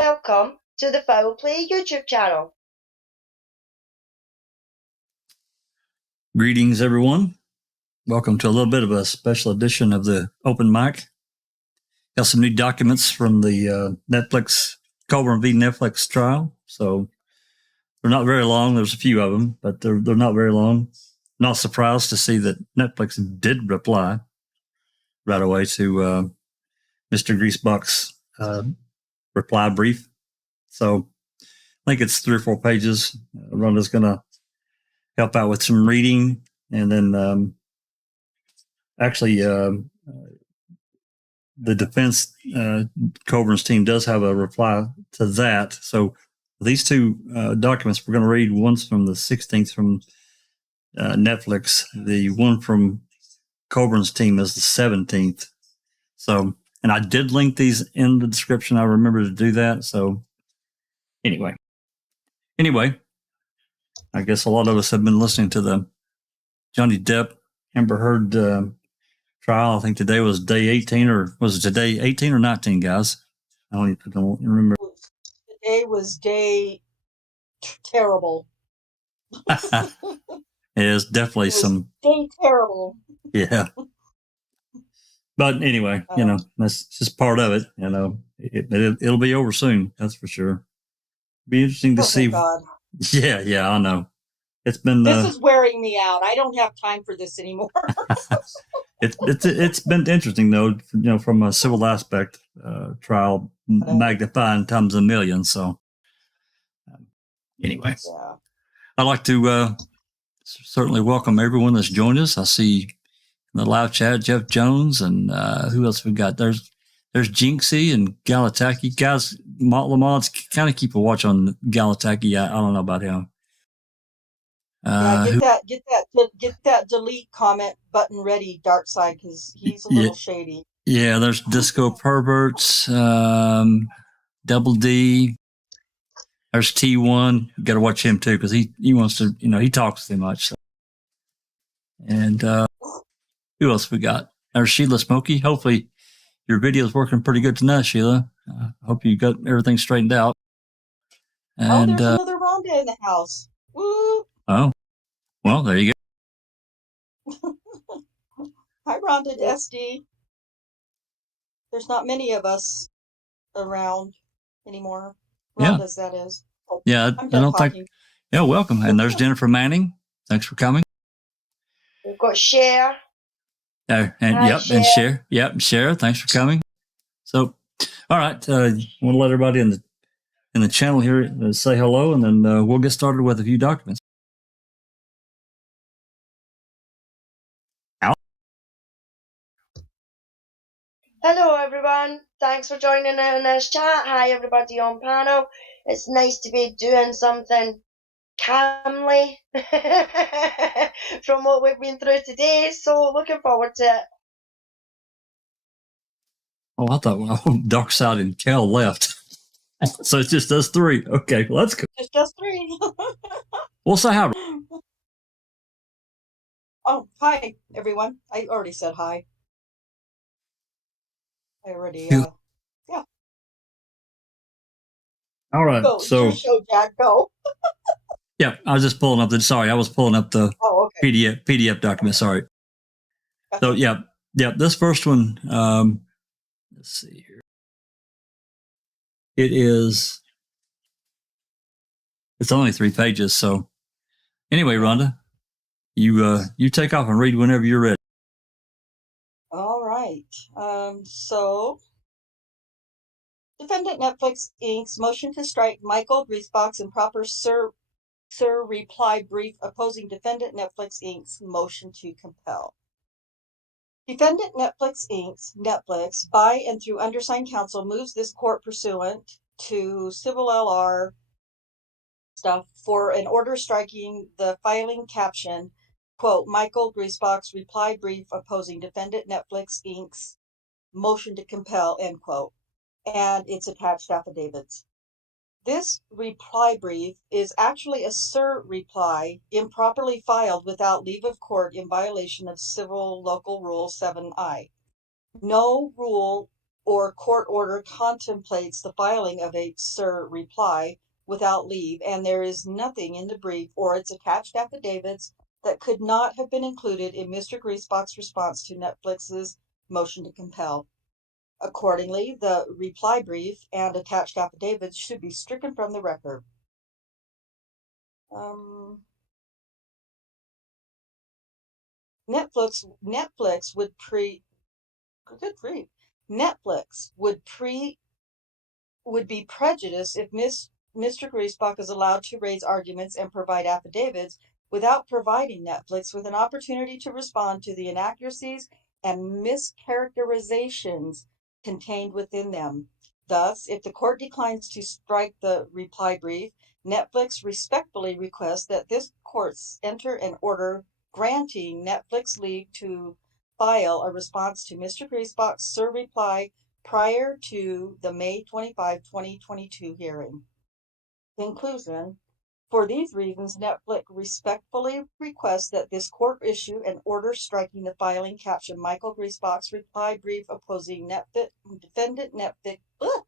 Welcome to the Foul Play YouTube channel. Greetings, everyone. Welcome to a little bit of a special edition of the Open Mic. Got some new documents from the Netflix, Colborn v. Netflix trial. So they're not very long. There's a few of them, but they're not very long. Not surprised to see that Netflix did reply right away to Mr. Griesbach's reply brief. So I think it's 3 or 4 pages. Rhonda's going to help out with some reading, and then the defense Colborn's team does have a reply to that. So these two documents we're going to read, one's from the 16th from Netflix. The one from Colborn's team is the 17th. So, and I did link these in the description. I remember to do that. So anyway, I guess a lot of us have been listening to the Johnny Depp Amber Heard trial. I think today was day 18, or was it today 18 or 19, guys? I don't remember. Today was day terrible. It is definitely day terrible. Yeah. But anyway, that's just part of it. It'll be over soon. That's for sure. Be interesting to see. God. Yeah, I know. It's been. This is wearing me out. I don't have time for this anymore. It's been interesting though. From a civil aspect, trial magnifying times a million. So anyway, yeah. I'd like to certainly welcome everyone that's joined us. I see in the live chat Jeff Jones and who else we got? There's Jinxie and Galataki. Guys, Lamont's kind of keep a watch on Galataki. I don't know about him. Get that delete comment button ready, Dark Side, because he's a little shady. Yeah, there's Disco Perverts, Double D. There's T1. You got to watch him too, because he wants to, he talks too much. So. And who else we got? There's Sheila Smokey. Hopefully your video's working pretty good tonight, Sheila. I hope you got everything straightened out. And, there's another Rhonda in the house. Woo! Oh, well, there you go. Hi, Rhonda SD. There's not many of us around anymore. Rhonda's, that is. Oh, yeah, I don't think. Yeah, welcome. And there's Jennifer Manning. Thanks for coming. We've got Cher. And Cher. Yep, Cher. Thanks for coming. So, all right. I want to let everybody in the channel here say hello, and then we'll get started with a few documents. Hello, everyone. Thanks for joining in this chat. Hi, everybody on panel. It's nice to be doing something calmly from what we've been through today. So, looking forward to it. Oh, I thought Dark Side and Cal left. So it's just us three. Okay, well, that's good. It's just three. We'll say hi. Oh, hi, everyone. I already said hi. I already, yeah. All right, go, so show, Jack, go. Yeah, I was just pulling up I was pulling up the PDF document. Sorry. So yeah, this first one. Let's see here. It's only 3 pages. So anyway, Rhonda, you take off and read whenever you're ready. All right. So defendant Netflix Inc.'s motion to strike Michael Griesbach's improper sir reply brief opposing defendant Netflix Inc.'s motion to compel. Defendant Netflix Inc.'s Netflix, by and through undersigned counsel, moves this court pursuant to Civil LR stuff for an order striking the filing caption, quote, Michael Griesbach's reply brief opposing defendant Netflix Inc.'s motion to compel, end quote, and its attached affidavits. This reply brief is actually a SIR reply improperly filed without leave of court in violation of Civil Local Rule 7I. No rule or court order contemplates the filing of a SIR reply without leave, and there is nothing in the brief or its attached affidavits that could not have been included in Mr. Griesbach's response to Netflix's motion to compel. Accordingly, the reply brief and attached affidavits should be stricken from the record. Netflix would would be prejudiced if Mr. Griesbach is allowed to raise arguments and provide affidavits without providing Netflix with an opportunity to respond to the inaccuracies and mischaracterizations contained within them. Thus, if the court declines to strike the reply brief, Netflix respectfully requests that this court enter an order granting Netflix leave to file a response to Mr. Griesbach's SIR reply prior to the May 25, 2022 hearing. Conclusion. For these reasons, Netflix respectfully requests that this court issue an order striking the filing captioned Michael Griesbach's reply brief opposing defendant Netflix. Ugh,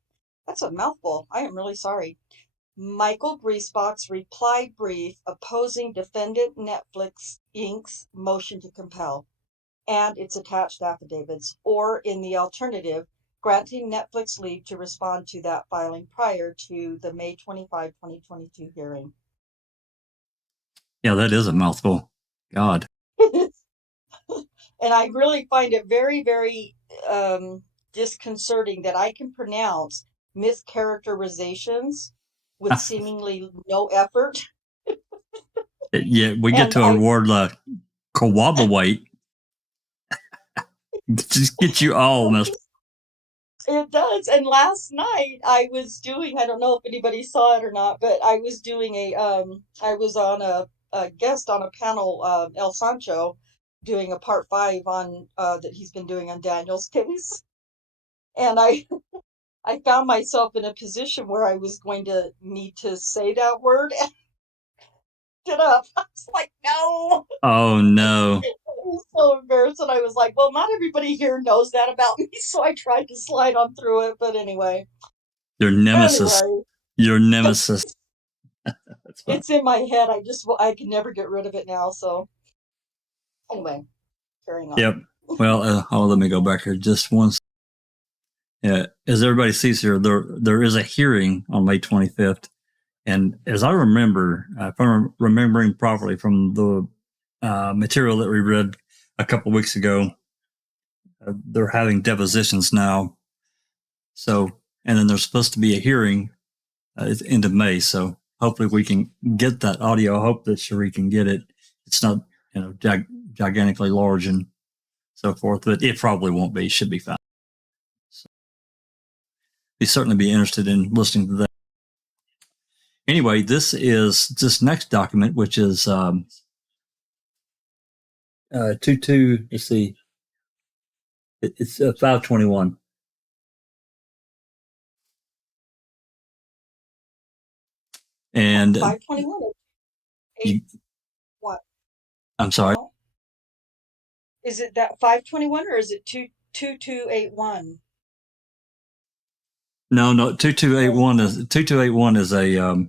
that's a mouthful. I am really sorry. Michael Griesbach's reply brief opposing defendant Netflix Inc.'s motion to compel and its attached affidavits, or in the alternative, granting Netflix leave to respond to that filing prior to the May 25, 2022 hearing. Yeah, that is a mouthful. God. And I really find it very, very disconcerting that I can pronounce mischaracterizations with seemingly no effort. Yeah, we get to a word like coabulate. Just get you all messed. It does. And last night I was doing, I don't know if anybody saw it or not, but I was doing I was on a guest on a panel, El Sancho, doing a part 5 on, that he's been doing on Daniel's case. And I found myself in a position where I was going to need to say that word and get up. I was like, no. Oh, no. I was so embarrassed. And I was like, well, not everybody here knows that about me. So I tried to slide on through it. But anyway. Your nemesis. Anyway. Your nemesis. It's in my head. I can never get rid of it now. So anyway, carrying on. Yep. Well, let me go back here just once. Yeah, as everybody sees here, there is a hearing on May 25th. And as I remember, if I'm remembering properly from the material that we read a couple of weeks ago, they're having depositions now. So, and then there's supposed to be a hearing at the end of May. So hopefully we can get that audio. I hope that Cherie can get it. It's not, gigantically large and so forth, but it probably won't be. Should be fine. So, we'd certainly be interested in listening to that. Anyway, this next document, which is 22. Let's see, it's 521. And 521. What? I'm sorry. No? Is it that 521 or is it 2281? No, 2281 is a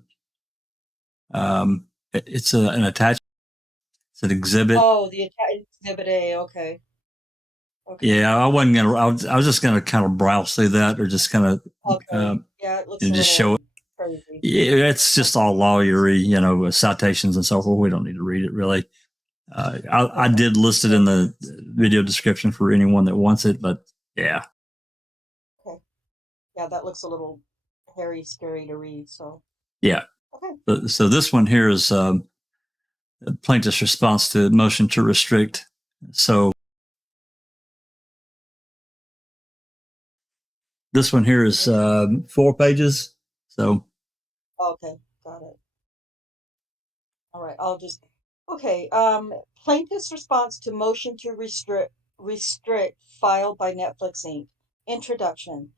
it's an attachment. It's an exhibit. Oh, the exhibit A. Okay. Yeah, I wasn't gonna. I was just gonna kind of browse through that, or just kind of yeah, it looks and just show it. Crazy. Yeah, it's just all lawyery, citations and so forth. We don't need to read it really. I did list it in the video description for anyone that wants it, but yeah. Okay. Yeah, that looks a little hairy, scary to read. So. Yeah. Okay. So this one here is plaintiff's response to motion to restrict. So this one here is 4 pages. So. Okay, got it. All right, okay. Plaintiff's response to motion to restrict filed by Netflix Inc. Introduction.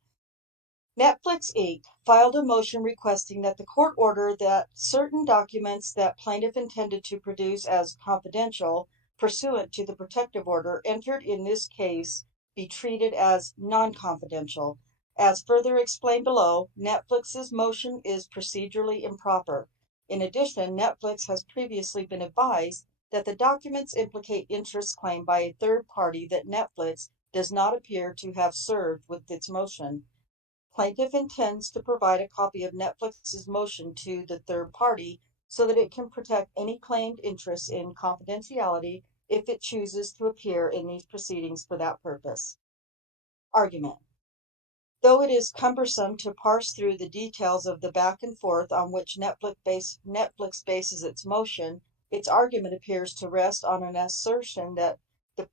Netflix Inc. filed a motion requesting that the court order that certain documents that plaintiff intended to produce as confidential pursuant to the protective order entered in this case be treated as non-confidential. As further explained below, Netflix's motion is procedurally improper. In addition, Netflix has previously been advised that the documents implicate interest claimed by a third party that Netflix does not appear to have served with its motion. Plaintiff intends to provide a copy of Netflix's motion to the third party so that it can protect any claimed interest in confidentiality if it chooses to appear in these proceedings for that purpose. Argument. Though it is cumbersome to parse through the details of the back and forth on which Netflix bases its motion, its argument appears to rest on an assertion that the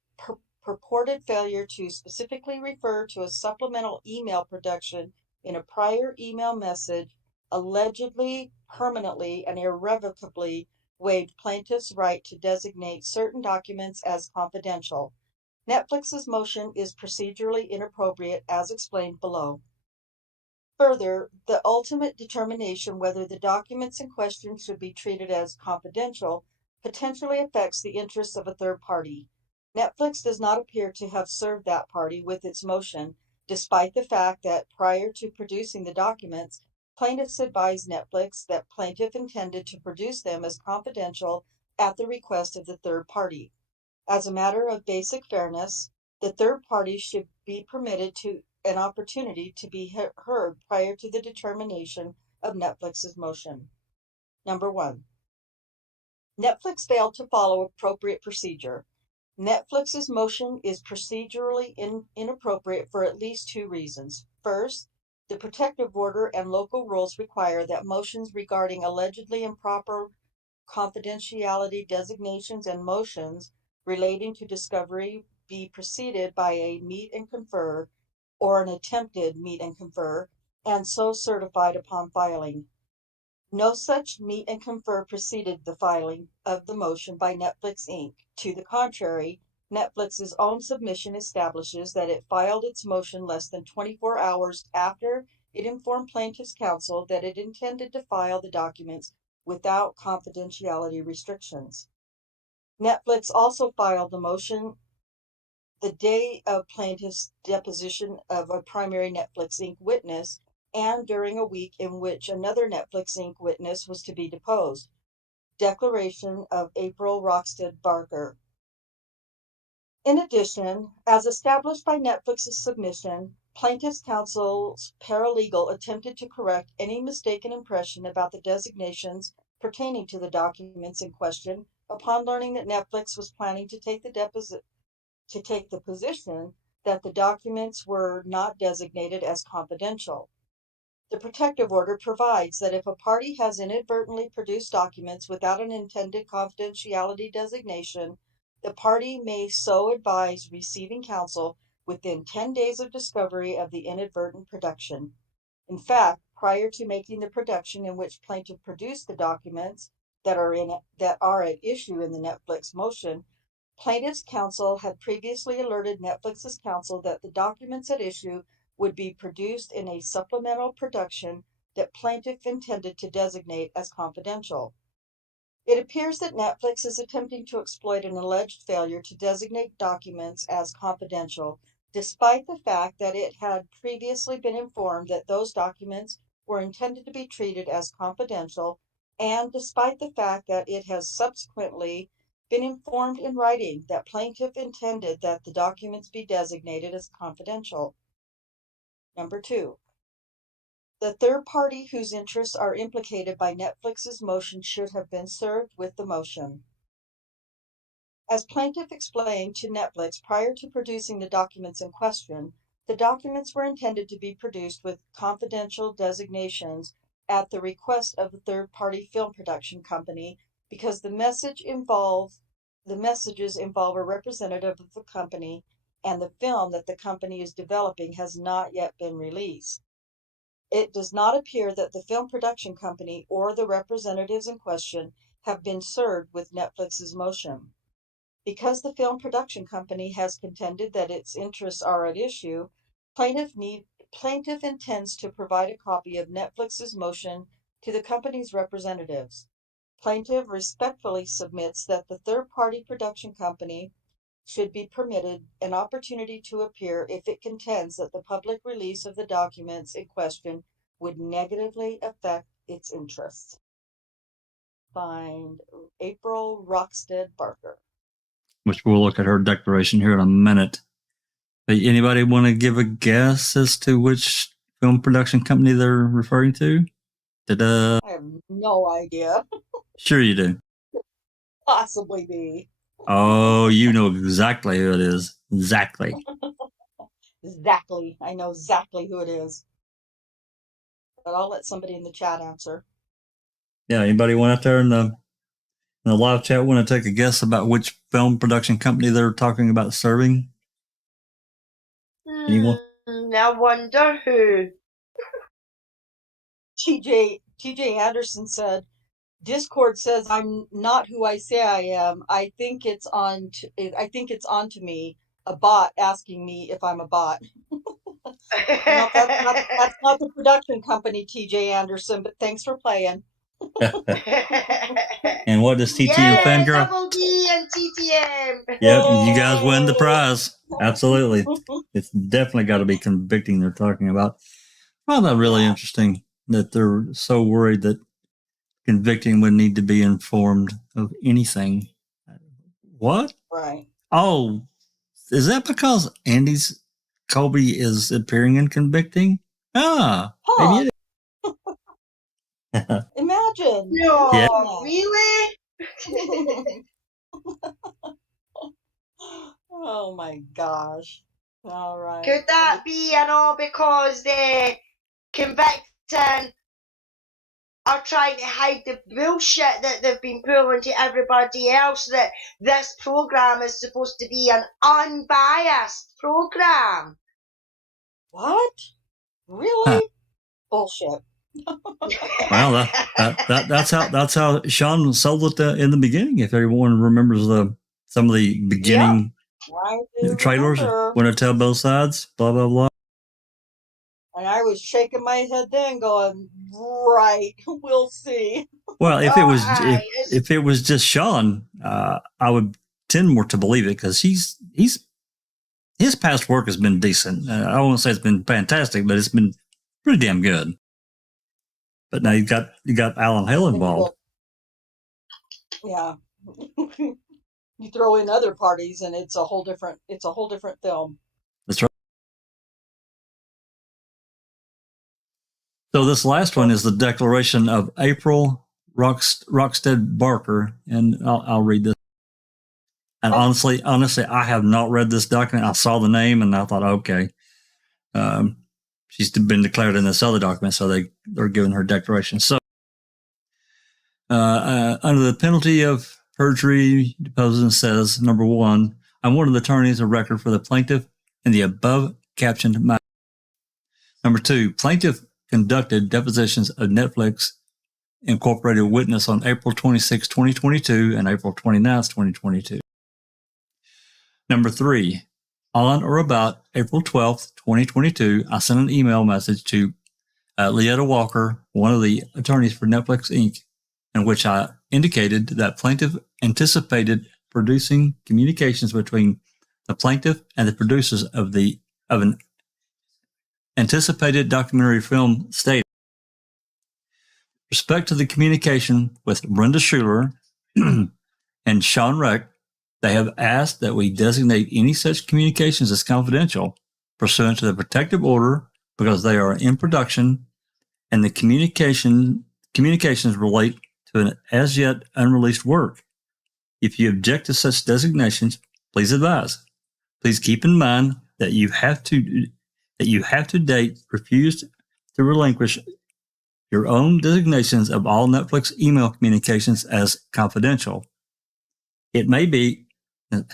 purported failure to specifically refer to a supplemental email production in a prior email message allegedly, permanently, and irrevocably waived plaintiff's right to designate certain documents as confidential. Netflix's motion is procedurally inappropriate as explained below. Further, the ultimate determination whether the documents in question should be treated as confidential potentially affects the interests of a third party. Netflix does not appear to have served that party with its motion, despite the fact that prior to producing the documents, plaintiffs advised Netflix that plaintiff intended to produce them as confidential at the request of the third party. As a matter of basic fairness, the third party should be permitted to an opportunity to be heard prior to the determination of Netflix's motion. Number 1. Netflix failed to follow appropriate procedure. Netflix's motion is procedurally inappropriate for at least 2 reasons. First, the protective order and local rules require that motions regarding allegedly improper confidentiality designations and motions relating to discovery be preceded by a meet and confer or an attempted meet and confer, and so certified upon filing. No such meet and confer preceded the filing of the motion by Netflix Inc. To the contrary, Netflix's own submission establishes that it filed its motion less than 24 hours after it informed plaintiff's counsel that it intended to file the documents without confidentiality restrictions. Netflix also filed the motion the day of plaintiff's deposition of a primary Netflix Inc. witness and during a week in which another Netflix Inc. witness was to be deposed. Declaration of April Rockstead Barker. In addition, as established by Netflix's submission, plaintiff's counsel's paralegal attempted to correct any mistaken impression about the designations pertaining to the documents in question upon learning that Netflix was planning to take the position that the documents were not designated as confidential. The protective order provides that if a party has inadvertently produced documents without an intended confidentiality designation, the party may so advise receiving counsel within 10 days of discovery of the inadvertent production. In fact, prior to making the production in which plaintiff produced the documents that are at issue in the Netflix motion, plaintiff's counsel had previously alerted Netflix's counsel that the documents at issue would be produced in a supplemental production that plaintiff intended to designate as confidential. It appears that Netflix is attempting to exploit an alleged failure to designate documents as confidential, despite the fact that it had previously been informed that those documents were intended to be treated as confidential, and despite the fact that it has subsequently been informed in writing that plaintiff intended that the documents be designated as confidential. Number 2. The third party whose interests are implicated by Netflix's motion should have been served with the motion. As plaintiff explained to Netflix prior to producing the documents in question, the documents were intended to be produced with confidential designations at the request of the third party film production company because the messages involve a representative of the company and the film that the company is developing has not yet been released. It does not appear that the film production company or the representatives in question have been served with Netflix's motion. Because the film production company has contended that its interests are at issue, plaintiff intends to provide a copy of Netflix's motion to the company's representatives. Plaintiff respectfully submits that the third-party production company should be permitted an opportunity to appear if it contends that the public release of the documents in question would negatively affect its interests. Signed, April Rockstead Barker. Which we'll look at her declaration here in a minute. But anybody want to give a guess as to which film production company they're referring to? I have no idea. Sure you do. Possibly be. Oh, you know exactly who it is. Exactly. Exactly. I know exactly who it is. But I'll let somebody in the chat answer. Yeah, anybody want out there in the live chat want to take a guess about which film production company they're talking about serving? Anyone? I wonder who. TJ Anderson said, Discord says I'm not who I say I am. I think it's on to me, a bot asking me if I'm a bot. No, that's not the production company, TJ Anderson, but thanks for playing. And what does TTM Fangirl? Double D and TTM. Yep, you guys win the prize. Absolutely. It's definitely got to be convicting they're talking about. I found that really interesting that they're so worried that convicting would need to be informed of anything. What? Right. Oh, is that because Andy's Colby is appearing in convicting? Ah, maybe it is. Imagine. No, Yeah. really? Oh my gosh. All right. Could that be because the convicting are trying to hide the bullshit that they've been pulling to everybody else, that this program is supposed to be an unbiased program? What? Really? Bullshit. Well, that's how Sean sold it in the beginning. If everyone remembers some of the beginning trailers, want to tell both sides, blah blah blah. And I was shaking my head then, going, "Right, we'll see." Well, if it was just Sean, I would tend more to believe it because his past work has been decent. I won't say it's been fantastic, but it's been pretty damn good. But now you got Alan Hale involved. Yeah, you throw in other parties, and it's a whole different film. That's right. So this last one is the declaration of April Rockstead Barker, and I'll read this. And honestly, I have not read this document. I saw the name and I thought, okay, she's been declared in this other document, so they're giving her declaration. So, under the penalty of perjury, deposing says, number one, I'm one of the attorneys of record for the plaintiff in the above captioned matter. Number two, plaintiff conducted depositions of Netflix Incorporated witness on April 26, 2022 and April 29, 2022. Number three, on or about April 12th, 2022, I sent an email message to Leetta Walker, one of the attorneys for Netflix Inc., in which I indicated that plaintiff anticipated producing communications between the plaintiff and the producers of an anticipated documentary film stated, respect to the communication with Brenda Schuler and Sean Reck, they have asked that we designate any such communications as confidential pursuant to the protective order because they are in production and the communications relate to an as yet unreleased work. If you object to such designations, please advise. Please keep in mind that you have to date refused to relinquish your own designations of all Netflix email communications as confidential. It may be that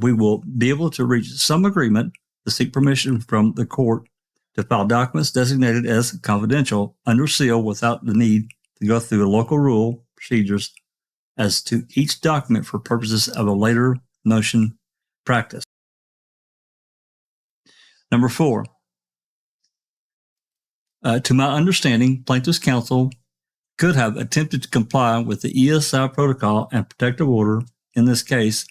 we will be able to reach some agreement to seek permission from the court to file documents designated as confidential under seal without the need to go through the local rule procedures as to each document for purposes of a later motion practice. Number four, to my understanding, plaintiff's counsel could have attempted to comply with the ESI protocol and protective order in this case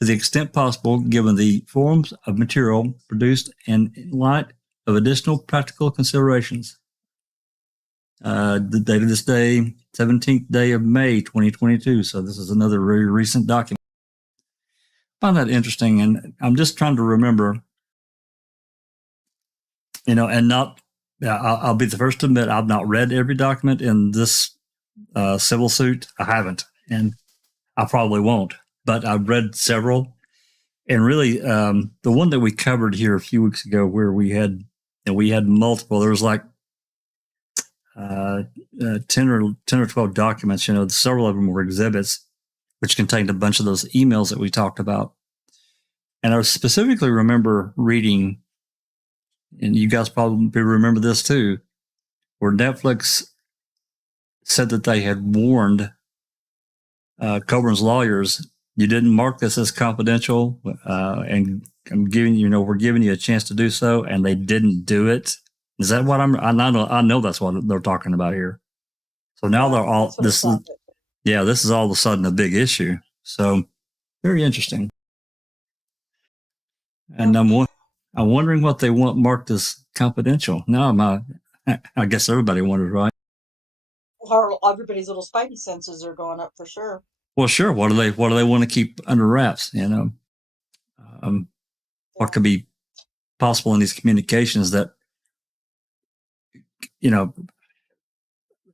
to the extent possible, given the forms of material produced and in light of additional practical considerations. The date of this day, 17th day of May, 2022. So this is another very recent document. I find that interesting, and I'm just trying to remember, and not, I'll be the first to admit I've not read every document in this civil suit. I haven't, and I probably won't, but I've read several. And really, the one that we covered here a few weeks ago where we had multiple, there was like 10 or 12 documents, several of them were exhibits, which contained a bunch of those emails that we talked about. And I specifically remember reading, and you guys probably remember this too, where Netflix said that they had warned Colborn's lawyers, you didn't mark this as confidential, and we're giving you a chance to do so, and they didn't do it. Is that what I know that's what they're talking about here. So now this is all of a sudden a big issue. So very interesting. And I'm wondering what they want marked as confidential. Now I guess everybody wonders, right? Well, everybody's little spidey senses are going up for sure. Well, sure. What do they want to keep under wraps? What could be possible in these communications that,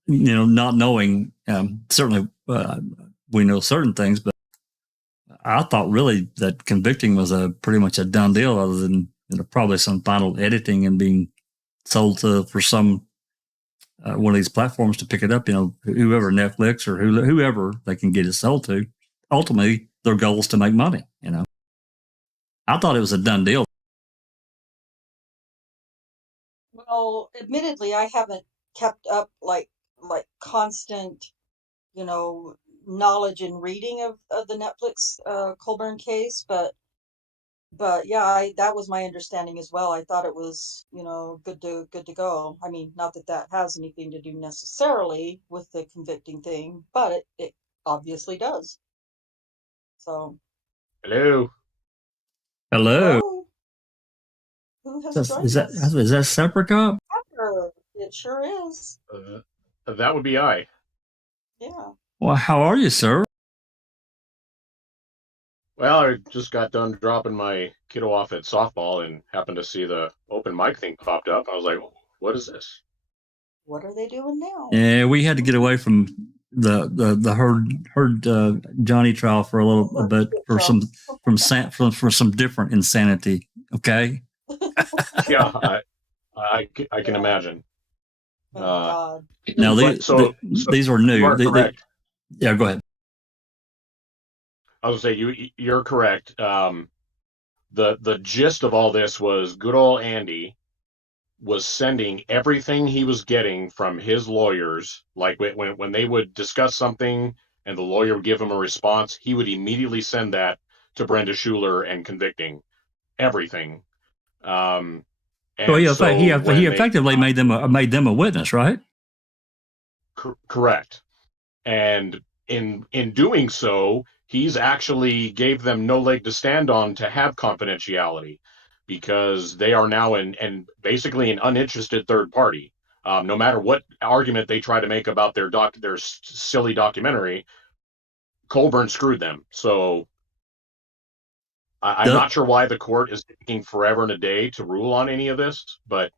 not knowing, certainly we know certain things, but I thought really that convicting was pretty much a done deal, other than probably some final editing and being sold for some one of these platforms to pick it up. Whoever, Netflix or whoever they can get it sold to. Ultimately, their goal is to make money. I thought it was a done deal. Well, admittedly, I haven't kept up like constant, knowledge and reading of the Netflix Colborn case, but yeah, that was my understanding as well. I thought it was, good to go. I mean, not that has anything to do necessarily with the convicting thing, but it obviously does. So. Hello. Who has joined us? Is that separate cop? It sure is. That would be I. Yeah. Well, how are you, sir? Well, I just got done dropping my kiddo off at softball and happened to see the open mic thing popped up. I was like, what is this? What are they doing now? Yeah, we had to get away from the heard Johnny trial for a little bit for some different insanity. Okay. Yeah, I can imagine. Oh God. Now these are new. Yeah, go ahead. I was gonna say you're correct. The gist of all this was good old Andy was sending everything he was getting from his lawyers. Like when they would discuss something and the lawyer would give him a response, he would immediately send that to Brenda Schuler and convicting everything. So he effectively made them a witness, right? Correct. And in doing so, he's actually gave them no leg to stand on to have confidentiality, because they are now basically an uninterested third party. No matter what argument they try to make about their silly documentary, Colborn screwed them. So I'm not sure why the court is taking forever and a day to rule on any of this, but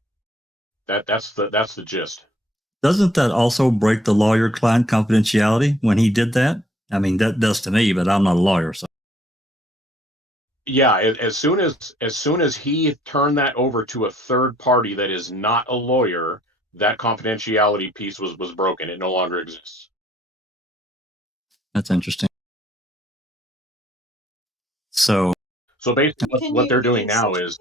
that's the gist. Doesn't that also break the lawyer-client confidentiality when he did that? I mean, that does to me, but I'm not a lawyer, so. Yeah, as soon as he turned that over to a third party that is not a lawyer, that confidentiality piece was broken. It no longer exists. That's interesting. So basically what they're doing now is,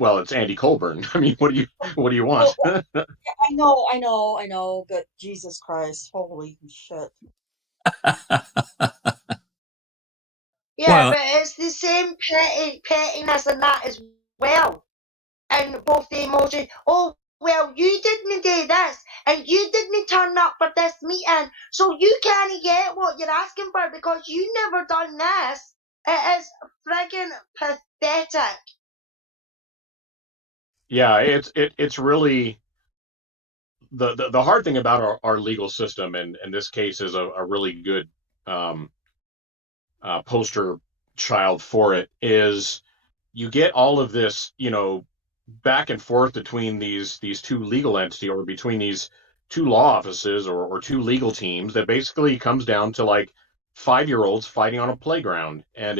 well, it's Andy Colborn. I mean, what do you want? Yeah, I know, but Jesus Christ, holy shit. Yeah, but it's the same pettiness and that as well. And both the emotion. Oh, well, you didn't do this, and you didn't turn up for this meeting, so you can't get what you're asking for because you never done this. It is friggin' pathetic. Yeah, it's really the hard thing about our legal system, and this case is a really good poster child for it, is you get all of this, back and forth between these two legal entities, or between these two law offices, or two legal teams, that basically comes down to like 5-year-olds fighting on a playground. And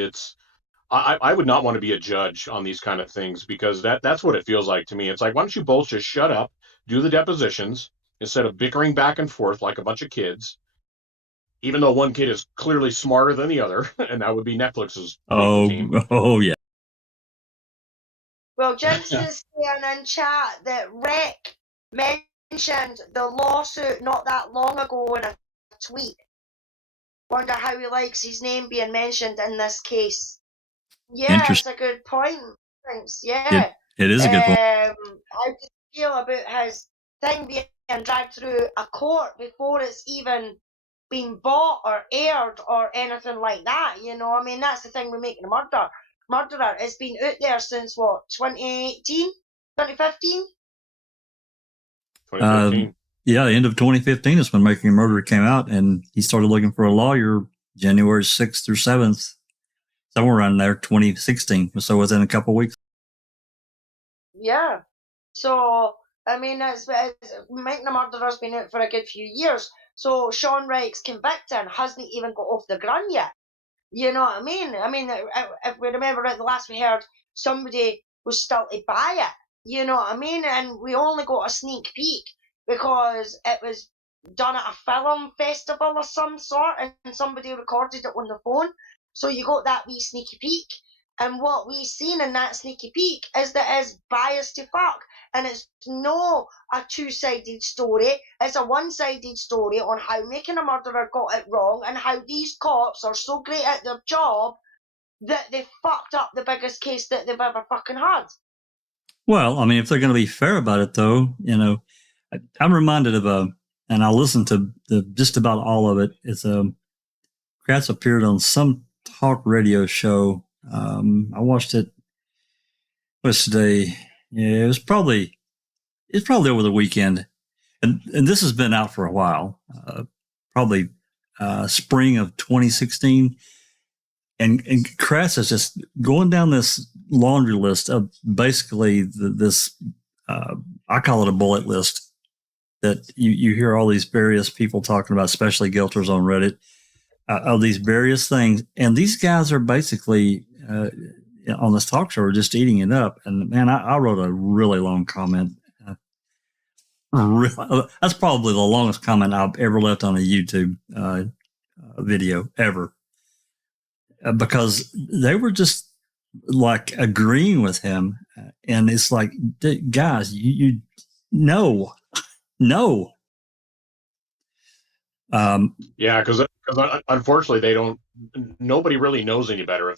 I would not want to be a judge on these kind of things, because that's what it feels like to me. It's like, why don't you both just shut up, do the depositions, instead of bickering back and forth like a bunch of kids, even though one kid is clearly smarter than the other, and that would be Netflix's legal team. Oh, yeah. Well, Jinx is saying in chat that Rick mentioned the lawsuit not that long ago in a tweet. Wonder how he likes his name being mentioned in this case. Yeah, it's a good point. Thanks. Yeah. It is a good point. How do you feel about his thing being dragged through a court before it's even been bought or aired or anything like that? I mean, that's the thing with Making a Murderer. It's been out there since what, 2018? 2015? 2015. Yeah, the end of 2015 is when Making a Murderer came out, and he started looking for a lawyer January 6th or 7th, somewhere around there, 2016. So within a couple of weeks. Yeah. So, I mean, it's Making a Murderer's been out for a good few years. So Sean Wright's conviction hasn't even got off the ground yet. You know what I mean? I mean, if we remember right, the last we heard, somebody was still to buy it. You know what I mean? And we only got a sneak peek because it was done at a film festival of some sort, and somebody recorded it on the phone. So you got that wee sneaky peek. And what we seen in that sneaky peek is that it's biased to fuck. And it's no a two-sided story. It's a one-sided story on how Making a Murderer got it wrong, and how these cops are so great at their job that they fucked up the biggest case that they've ever fucking had. Well, I mean, if they're going to be fair about it, though, I'm reminded of and I listened to just about all of it. It's Kratz appeared on some talk radio show. I watched it. What's today? Yeah, it's probably over the weekend, and this has been out for a while, probably spring of 2016. And Kratz is just going down this laundry list of basically this. I call it a bullet list that you hear all these various people talking about, especially guilters on Reddit, of these various things, and these guys are basically. On this talk show, are just eating it up. And man, I wrote a really long comment. That's probably the longest comment I've ever left on a YouTube video ever, because they were just like agreeing with him. And it's like, guys, you know. Yeah, because unfortunately nobody really knows any better.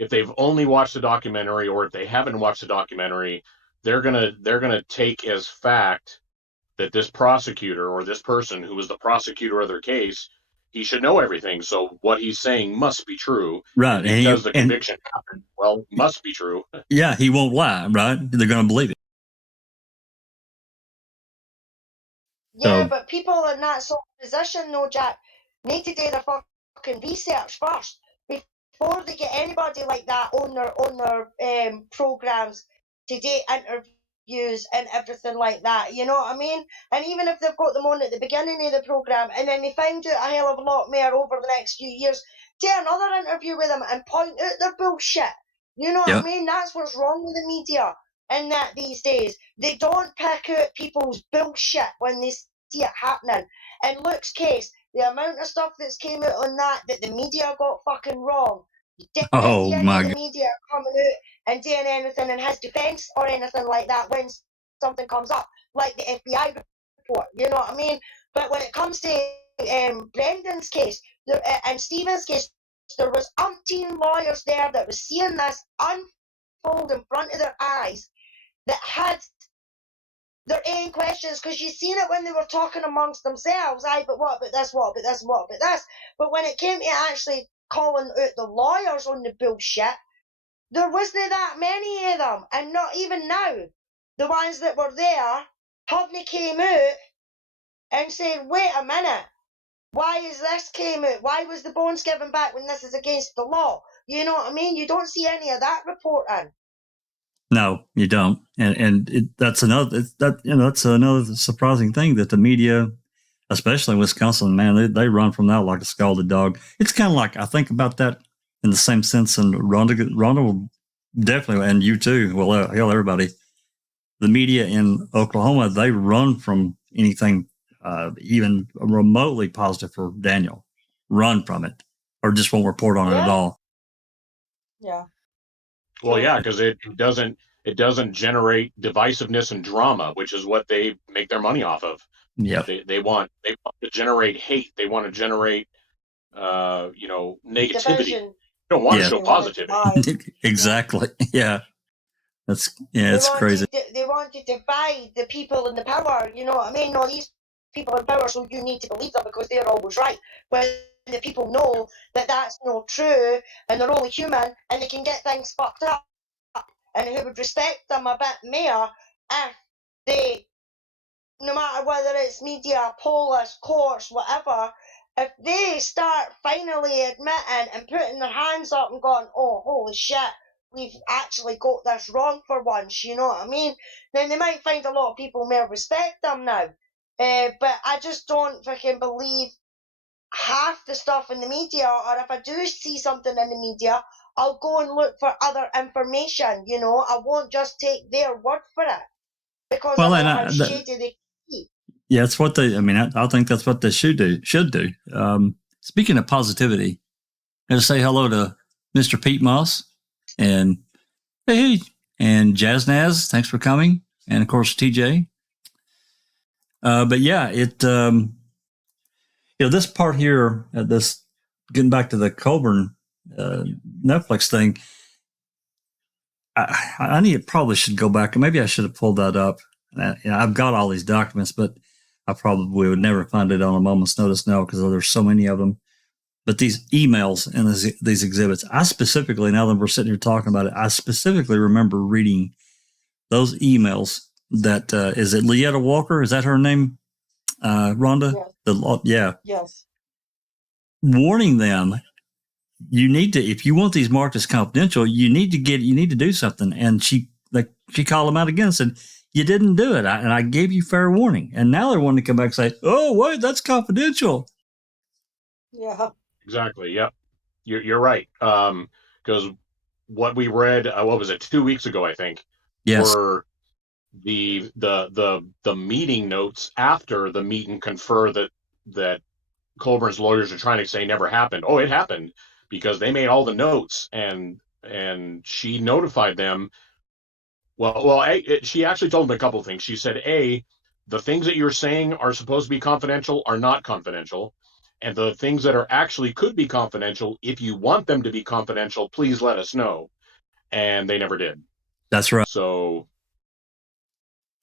If they've only watched the documentary, or if they haven't watched the documentary, they're gonna take as fact that this prosecutor, or this person who was the prosecutor of their case, he should know everything. So what he's saying must be true. Right. Because the conviction happened, well, must be true. Yeah, he won't lie, right? They're going to believe it. Yeah, but people in that sort of position, though, Jack, need to do their fucking research first before they get anybody like that on their programs to do interviews and everything like that. You know what I mean? And even if they've got them on at the beginning of the program, and then they find out a hell of a lot more over the next few years, do another interview with them and point out their bullshit. You know what I mean? That's what's wrong with the media. In that these days, they don't pick out people's bullshit when they see it happening. In Luke's case, the amount of stuff that's came out on that the media got fucking wrong. Oh my God. The media coming out and doing anything in his defence or anything like that when something comes up, like the FBI report. You know what I mean? But when it comes to Brendan's case and Stephen's case, there was umpteen lawyers there that was seeing this unfold in front of their eyes, that had their own questions, because you seen it when they were talking amongst themselves. Aye, but what about this? What about this? What about this? But when it came to actually calling out the lawyers on the bullshit, there wasn't that many of them, and not even now. The ones that were there haven't came out and said, wait a minute, why is this came out? Why was the bones given back when this is against the law? You know what I mean? You don't see any of that reporting. No, you don't, and that's another that's another surprising thing that the media, especially in Wisconsin, man, they run from that like a scalded dog. It's kind of like I think about that in the same sense, and Rhonda definitely, and you too. Well, hell, everybody, the media in Oklahoma, they run from anything even remotely positive for Daniel, run from it, or just won't report on it at all. Yeah. Well, yeah, because it doesn't generate divisiveness and drama, which is what they make their money off of. Yeah, they want to generate hate. They want to generate negativity. Division. They don't want to show positivity. Exactly. Yeah, it's crazy. They want to divide the people in the power. You know what I mean? No, these people in power, so you need to believe them because they're always right. When the people know that that's not true and they're only human and they can get things fucked up, and who would respect them a bit more if they, no matter whether it's media, police, courts, whatever, if they start finally admitting and putting their hands up and going, oh, holy shit, we've actually got this wrong for once, you know what I mean? Then they might find a lot of people more respect them now. But I just don't freaking believe half the stuff in the media, or if I do see something in the media, I'll go and look for other information, you know. I won't just take their word for it, because I know how shady they can be. Yeah, it's what they, I think that's what they should do. Speaking of positivity, I'm going to say hello to Mr. Pete Moss and hey, and Jaznaz, thanks for coming. And of course, TJ. But yeah, this part here, getting back to the Colborn Netflix thing, I probably should go back, and maybe I should have pulled that up. I've got all these documents, but I probably would never find it on a moment's notice now because there's so many of them. But these emails and these exhibits, I specifically, now that we're sitting here talking about it, I specifically remember reading those emails that, is it Leetta Walker? Is that her name? Rhonda? Yes. Yes. Warning them, you need to, if you want these marked as confidential, you need to do something. And she called them out again and said, you didn't do it. And I gave you fair warning. And now they're wanting to come back and say, oh, wait, that's confidential. Yeah. Exactly. Yep. You're right. Because what we read, what was it, 2 weeks ago, I think, yes, were the meeting notes after the meet and confer that Colborn's lawyers are trying to say never happened. Oh, it happened because they made all the notes and she notified them. She actually told them a couple of things. She said, A, the things that you're saying are supposed to be confidential are not confidential. And the things that are actually could be confidential, if you want them to be confidential, please let us know. And they never did. That's right. So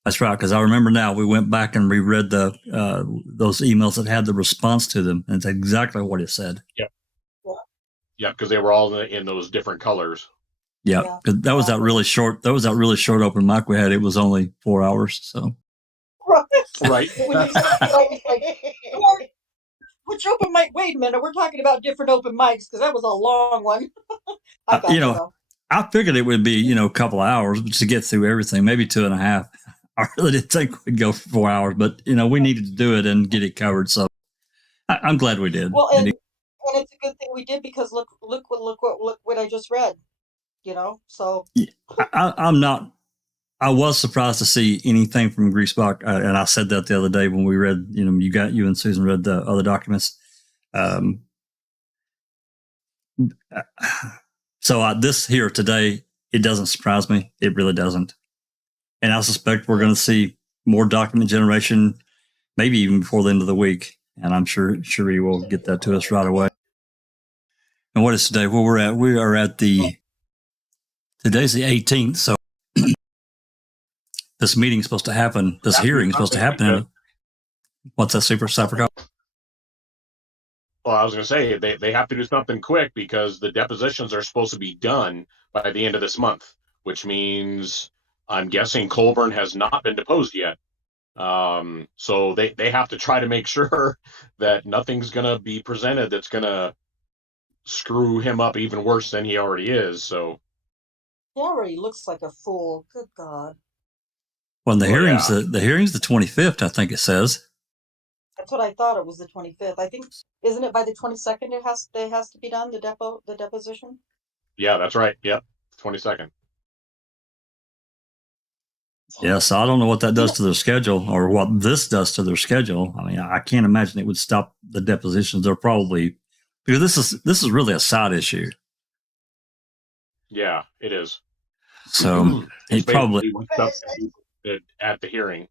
that's right, because I remember now we went back and reread those emails that had the response to them, and it's exactly what it said. Yep. Yeah, because they were all in those different colors. Yeah, because that was that really short open mic we had. It was only 4 hours, so. Right. Which open mic? Wait a minute, we're talking about different open mics because that was a long one. I figured it would be a couple of hours to get through everything, maybe 2.5. I really didn't think we'd go for 4 hours, but we needed to do it and get it covered. So I'm glad we did. Well, and it's a good thing we did because look what I just read. So I was surprised to see anything from Griesbach, and I said that the other day when we read. You and Susan read the other documents. So this here today, it doesn't surprise me. It really doesn't. And I suspect we're going to see more document generation, maybe even before the end of the week. And I'm sure Cherie will get that to us right away. And what is today? Well, we are at today's the 18th. So the this meeting's supposed to happen. This hearing's supposed to happen. What's that, Super Cyphercop? Well, I was going to say they have to do something quick because the depositions are supposed to be done by the end of this month, which means I'm guessing Colborn has not been deposed yet. So they have to try to make sure that nothing's going to be presented that's going to screw him up even worse than he already is. So He already looks like a fool. Good God. Well, the hearing's the 25th, I think it says. That's what I thought. It was the 25th. I think, isn't it by the 22nd? It has to be done. The deposition. yeah, that's right. Yep, 22nd. Yeah, so I don't know what that does to their schedule or what this does to their schedule. I mean, I can't imagine it would stop the depositions. They're probably, because this is really a side issue. Yeah, it is. So he probably at the hearing.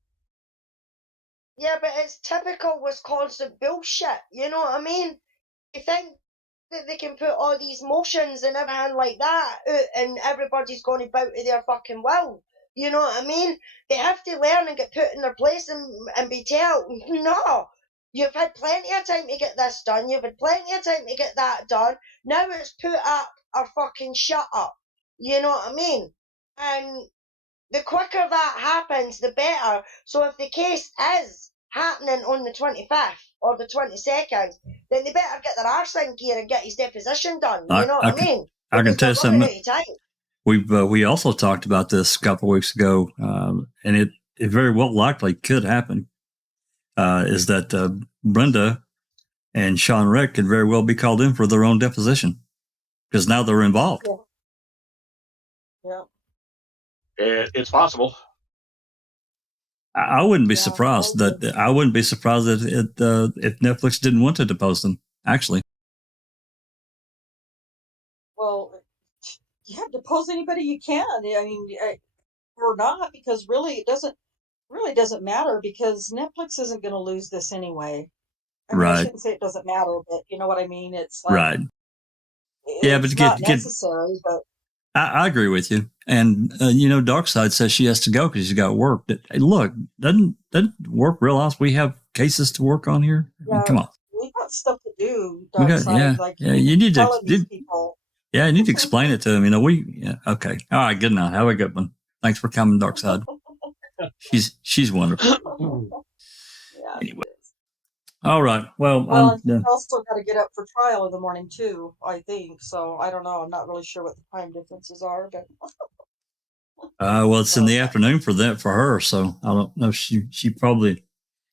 Yeah, but it's typical Wisconsin bullshit. You know what I mean? They think that they can put all these motions and everything like that out and everybody's going to bow to their fucking will. You know what I mean? They have to learn and get put in their place and be told, no, you've had plenty of time to get this done. You've had plenty of time to get that done. Now it's put up or fucking shut up. You know what I mean? And the quicker that happens, the better. So if the case is happening on the 25th or the 22nd, then they better get their arse in gear and get his deposition done. You know what I mean? I can tell you something. We also talked about this a couple of weeks ago, and it very well likely could happen. Is that Brenda and Sean Reck could very well be called in for their own deposition because now they're involved. Yeah. It's possible. I wouldn't be surprised that I wouldn't be surprised that if Netflix didn't want to depose them. Actually, Well, you have to depose anybody you can. I mean, or not, because really it doesn't matter because Netflix isn't going to lose this anyway. I mean, right. I shouldn't say it doesn't matter, but you know what I mean. It's like, right. Yeah, but it's not necessary. But I agree with you. And Darkside says she has to go because she's got work. But hey, look, doesn't work realize we have cases to work on here? Yeah, I mean, come on, we got stuff to do. Darkside, you need to. these people. Yeah, you need to explain it to them. Okay. All right, good night. Have a good one. Thanks for coming, Darkside. She's wonderful. Yeah. Anyway. All right. Well, you also got to get up for trial in the morning too, I think. So I don't know. I'm not really sure what the time differences are, but. Well, it's in the afternoon for her. So I don't know. She probably,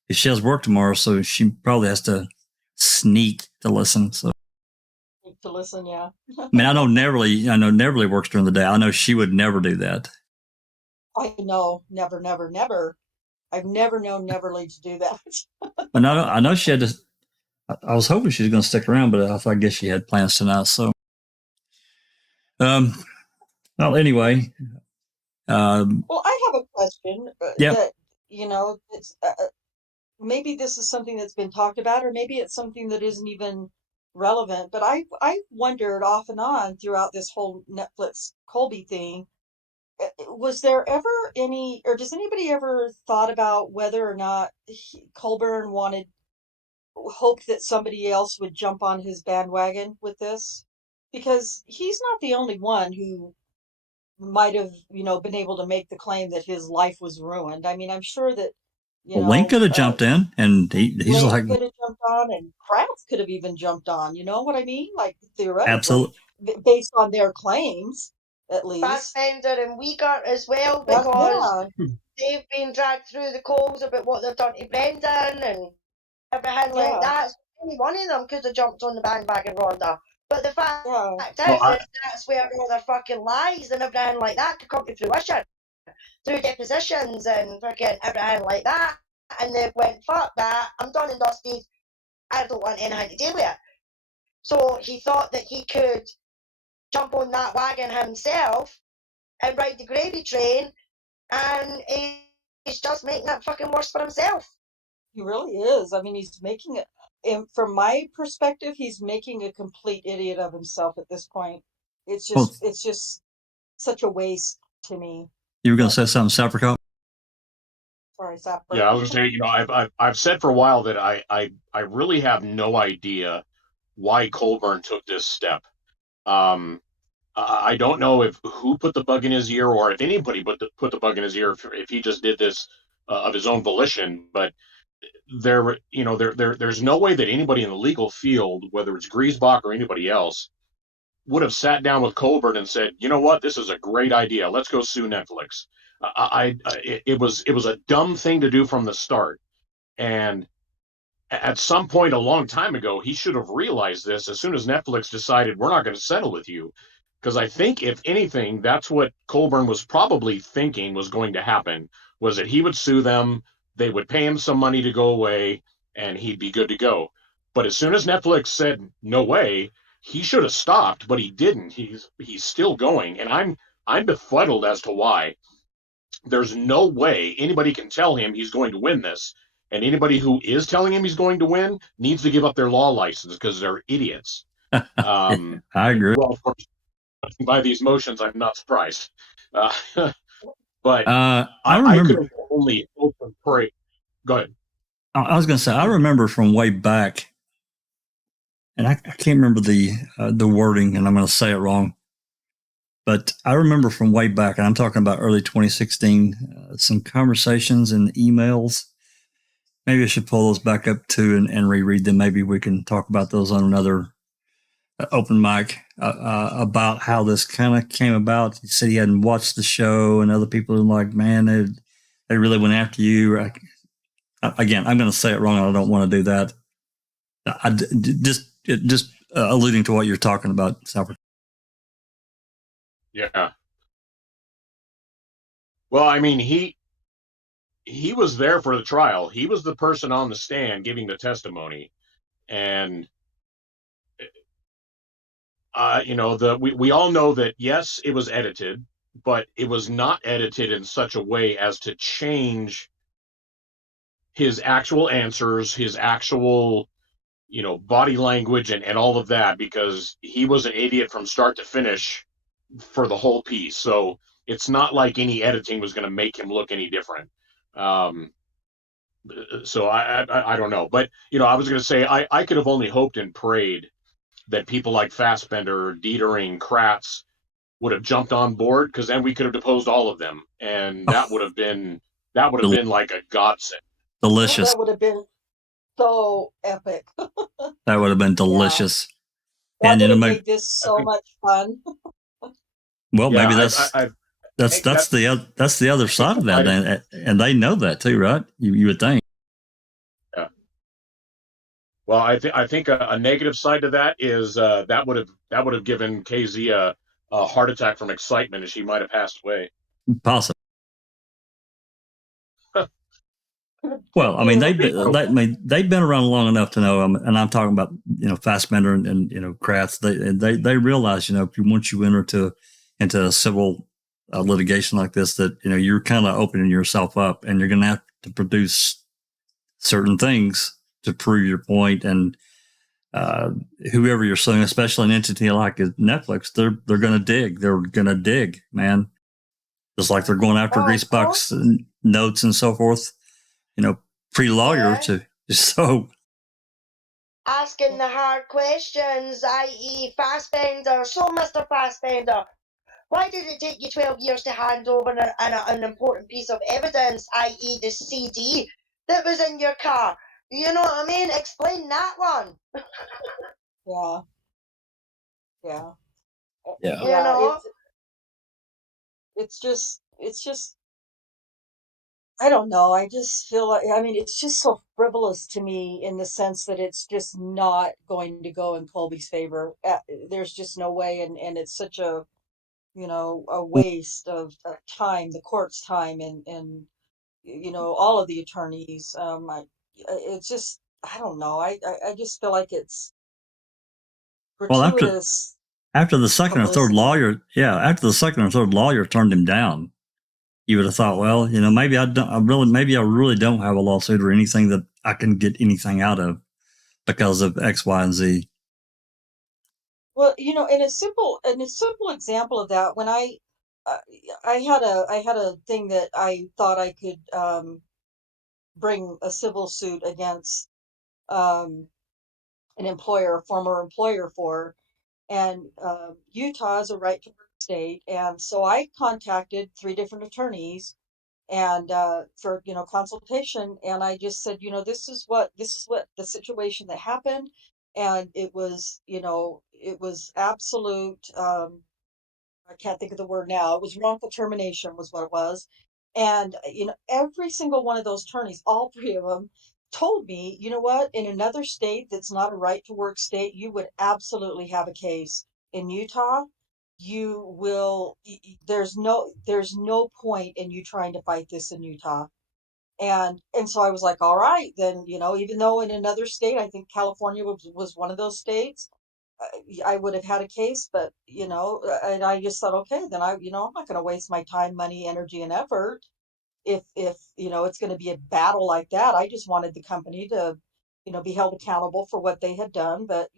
if she has work tomorrow, so she probably has to sneak to listen. So. To listen, yeah. I mean, I know Neverly works during the day. I know she would never do that. I know, never. I've never known Neverly to do that. But I know she had to. I was hoping she was going to stick around, but I guess she had plans tonight. So, well, anyway. Well, I have a question. Yeah. That it's maybe this is something that's been talked about, or maybe it's something that isn't even relevant. But I wondered off and on throughout this whole Netflix Colby thing. Was there ever or does anybody ever thought about whether or not Colborn hoped that somebody else would jump on his bandwagon with this? Because he's not the only one who might have, been able to make the claim that his life was ruined. I mean, I'm sure that, Link could have jumped in, and he's Link could have jumped on, and Kraft could have even jumped on. You know what I mean? Like, theoretically, absolutely, based on their claims. At least Fassbender and Wiegert as well, because they've been dragged through the coals about what they've done to Brendan and everything like that. So any one of them could have jumped on the bandwagon, Rhonda. But the fact is that's where all their fucking lies and everything like that could come to fruition through depositions and fucking everything like that. And they went, fuck that, I'm done and dusted, I don't want anything to do with it. So he thought that he could jump on that wagon himself and ride the gravy train, and he's just making it fucking worse for himself. He really is. I mean, he's making it, and from my perspective, he's making a complete idiot of himself at this point. It's just such a waste to me. You were going to say something, Sappercoat? Sorry, Sapper. Yeah, I was gonna say, I've said for a while that I really have no idea why Colborn took this step. Um, I don't know if who put the bug in his ear or if anybody put the bug in his ear if he just did this of his own volition. But there's no way that anybody in the legal field, whether it's Griesbach or anybody else, would have sat down with Colbert and said, you know what, this is a great idea. Let's go sue Netflix. It was a dumb thing to do from the start. And at some point a long time ago, he should have realized this as soon as Netflix decided we're not going to settle with you. Because I think, if anything, that's what Colborn was probably thinking was going to happen, was that he would sue them, they would pay him some money to go away, and he'd be good to go. But as soon as Netflix said no way, he should have stopped, but he didn't. He's still going, and I'm befuddled as to why. There's no way anybody can tell him he's going to win this. And anybody who is telling him he's going to win needs to give up their law license because they're idiots. I agree. Well, of course, by these motions, I'm not surprised. But I I remember. could only hope and pray. Go ahead. I was going to say, I remember from way back, and I can't remember the wording, and I'm going to say it wrong. But I remember from way back, and I'm talking about early 2016, some conversations and emails. Maybe I should pull those back up too and reread them. Maybe we can talk about those on another open mic about how this kind of came about. He said he hadn't watched the show, and other people were like, man, they really went after you. Again, I'm going to say it wrong, and I don't want to do that. Just alluding to what you're talking about, Salford. Yeah. Well, I mean, he was there for the trial. He was the person on the stand giving the testimony, and we all know that yes, it was edited, but it was not edited in such a way as to change his actual answers, his actual body language and all of that, because he was an idiot from start to finish for the whole piece. So it's not like any editing was going to make him look any different. So I don't know, but I was going to say I could have only hoped and prayed that people like Fassbender, Dietering, Kratz would have jumped on board, because then we could have deposed all of them, and that would have been like a godsend. Delicious. That would have been so epic. That would have been delicious. Yeah. That would have made this so much fun. Well, yeah, maybe that's the other side of that, and they know that too, right? You would think. Yeah. Well, I think a negative side to that is that would have given KZ a heart attack from excitement, as she might have passed away. Possibly. Well, I mean, they've been around long enough to know, and I'm talking about Fassbender and Kratz. They realize once you enter into a civil litigation like this, that you're kind of opening yourself up, and you're going to have to produce certain things to prove your point. And whoever you're suing, especially an entity like Netflix, they're going to dig. They're going to dig, man. Just like they're going after Griesbach's notes and so forth. Pre-lawyer to so asking the hard questions, i.e. Fassbender. So, Mr. Fassbender, why did it take you 12 years to hand over an important piece of evidence, i.e. the CD that was in your car? You know what I mean? Explain that one. Yeah. It's just I don't know. I just feel like, it's just so frivolous to me, in the sense that it's just not going to go in Colby's favor. There's just no way. And it's such a waste of time, the court's time, and all of the attorneys. It's just, I don't know. I just feel like it's gratuitous. Well, after the second or third lawyer turned him down, you would have thought, well, maybe I really don't have a lawsuit or anything that I can get anything out of because of X, Y, and Z. Well, and a simple example of that, when I had a thing that I thought I could bring a civil suit against an employer, a former employer for. And Utah is a right to work state. And so I contacted 3 different attorneys and for consultation, and I just said, this is what the situation that happened, and it was absolute I can't think of the word now. It was wrongful termination was what it was. And every single one of those attorneys, all 3 of them, told me, you know what, in another state that's not a right to work state, you would absolutely have a case. In Utah, you will there's no point in you trying to fight this in Utah. And so I was like, all right, then, even though in another state, I think California was one of those states, I would have had a case, but and I just thought, okay, then I'm not going to waste my time, money, energy, and effort if it's going to be a battle like that. I just wanted the company to be held accountable for what they had done, but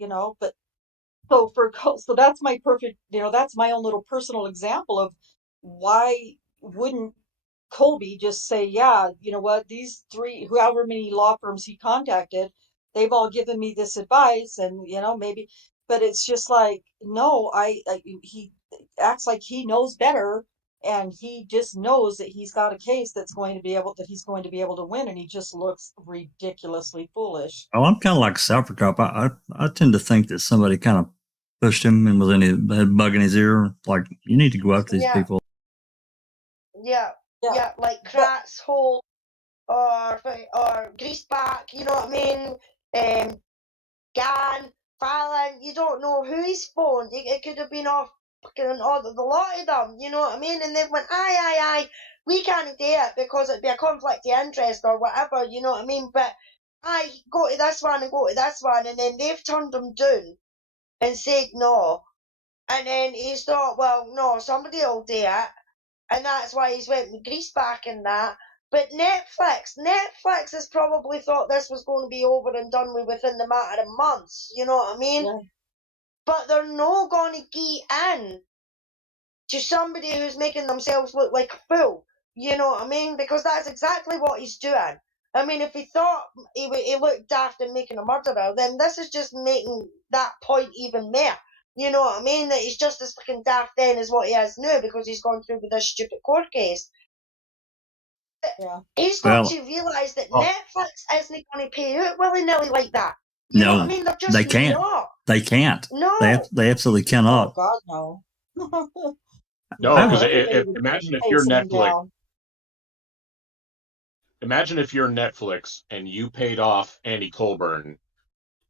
so that's my perfect, that's my own little personal example of why wouldn't Colby just say, yeah, you know what, these 3, however many law firms he contacted, they've all given me this advice, and maybe, but it's just like, no, he acts like he knows better, and he just knows that he's got a case that he's going to be able to win, and he just looks ridiculously foolish. Oh, I'm kind of like Sauerkraut. I tend to think that somebody kind of pushed him and was in his had bug in his ear. Like, you need to go after these people. Yeah, like Kratz, Holt, or Griesbach, you know what I mean? Gann, Fallon, you don't know who he's phoned. It could have been off fucking all the lot of them, you know what I mean? And they went, aye, we can't do it because it'd be a conflict of interest or whatever, you know what I mean? But I go to this one and go to this one, and then they've turned him down and said no. And then he's thought, well, no, somebody will do it. And that's why he's went with Griesbach and that. But Netflix has probably thought this was going to be over and done with within the matter of months, you know what I mean? Yeah. But they're not going to get in to somebody who's making themselves look like a fool, you know what I mean? Because that's exactly what he's doing. I mean, if he thought he looked daft in making a murderer, then this is just making that point even more. You know what I mean? That he's just as fucking daft then as what he is now because he's gone through with this stupid court case. Yeah. He's got to realise that Netflix isn't going to pay out willy-nilly like that. You know what I mean? They're just they can't. Not. They can't. No. They absolutely cannot. Oh, God, no. No, because imagine if you're Netflix. Imagine if you're Netflix and you paid off Andy Colborn.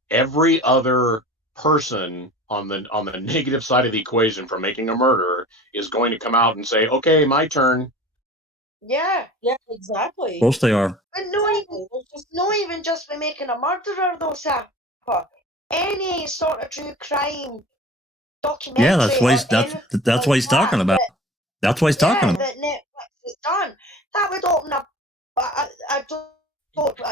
Every other person on the negative side of the equation for making a murderer is going to come out and say, "Okay, my turn." Yeah, exactly. Of course they are. But not even just for making a murderer, though, Sapper. Any sort of true crime documentary. Yeah, that's what he's talking about. That's what he's talking about. That Netflix has done. That would open up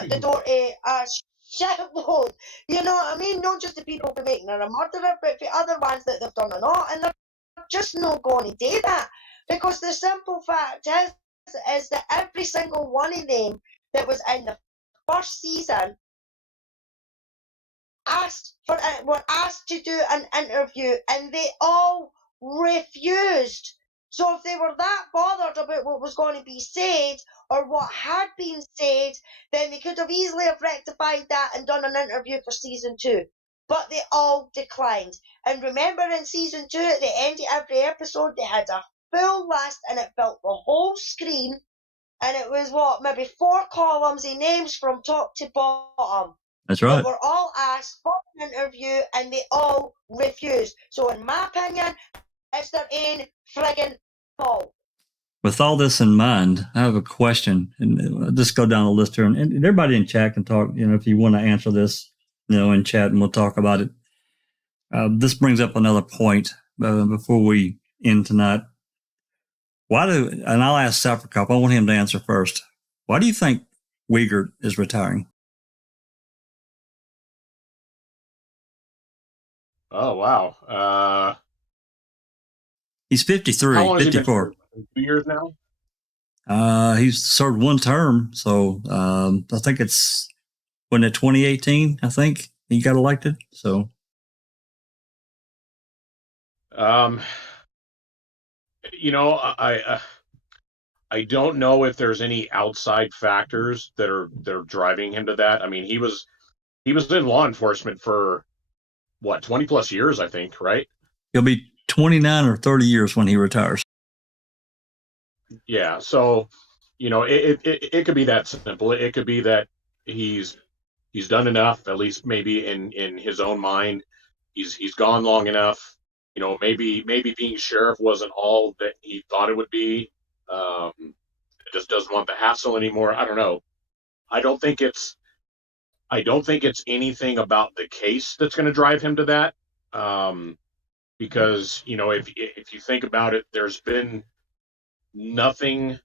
the door to a shitload. You know what I mean? Not just the people for making her a murderer, but for other ones that they've done or not. And they're just not going to do that. Because the simple fact is that every single one of them that was in the first season were asked to do an interview, and they all refused. So if they were that bothered about what was going to be said or what had been said, then they could have easily have rectified that and done an interview for season 2. But they all declined. And remember, in season 2, at the end of every episode, they had a full list and it filled the whole screen. And it was maybe 4 columns of names from top to bottom. That's right. They were all asked for an interview and they all refused. So in my opinion, it's their own friggin' fault. With all this in mind, I have a question, and I'll just go down the list here, and everybody in chat can talk, if you want to answer this, in chat, and we'll talk about it. This brings up another point before we end tonight. And I'll ask Sapperkopf, I want him to answer first. Why do you think Wiegert is retiring? Oh, wow. He's 53, how long 54. 2 years now? He's served one term, so I think it's when in 2018. I think he got elected. So, you know, I don't know if there's any outside factors that are driving him to that. I mean, he was in law enforcement for what, 20 plus years, I think, right? he'll be 29 or 30 years when he retires. Yeah. So, you know, it could be that simple. It could be that he's done enough, at least maybe in his own mind. He's gone long enough. You know, maybe being sheriff wasn't all that he thought it would be. Just doesn't want the hassle anymore. I don't know. I don't think it's anything about the case that's going to drive him to that. Because, you know, if you think about it, there's been nothing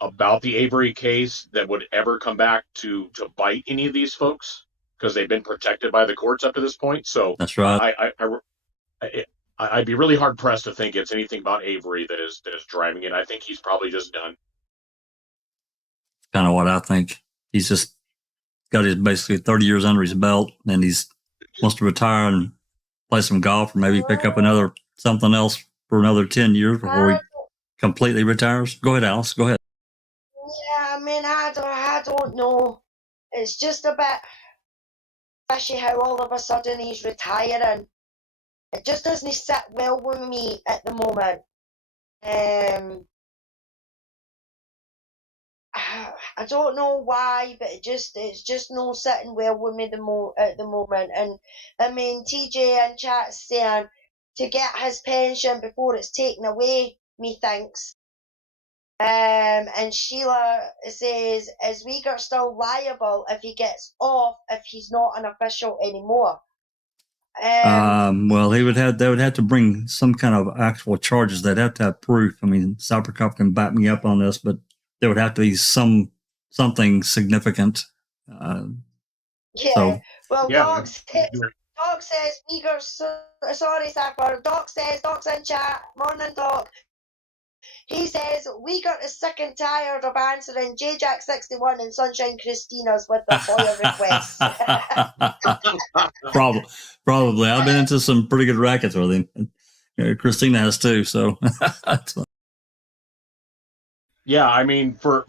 about the Avery case that would ever come back to bite any of these folks because they've been protected by the courts up to this point. So That's right. I'd be really hard pressed to think it's anything about Avery that is driving it. I think he's probably just done. Kind of what I think. He's just got his basically 30 years under his belt, and he's wants to retire and play some golf, or maybe pick up another something else for another 10 years before he completely retires. Go ahead, Alice. Go ahead. Yeah, I mean, I don't know. It's just a bit fishy how all of a sudden he's retiring. It just doesn't sit well with me at the moment. I don't know why, but it's just not sitting well with me at the moment. And I mean, TJ in chat's saying to get his pension before it's taken away, methinks. And Sheila says, is Wiegert still liable if he gets off if he's not an official anymore? Well, they would have to bring some kind of actual charges. They'd have to have proof. I mean, Cybercop can back me up on this, but there would have to be something significant. Yeah. So, well, Yeah. Doc says Wiegert. Sorry, Sapper. Doc's in chat. Morning, Doc. He says Wiegert is sick and tired of answering JJack61 and Sunshine Christina's with the FOIA requests. Probably. I've been into some pretty good rackets with him. Christina has too. So, yeah, I mean, for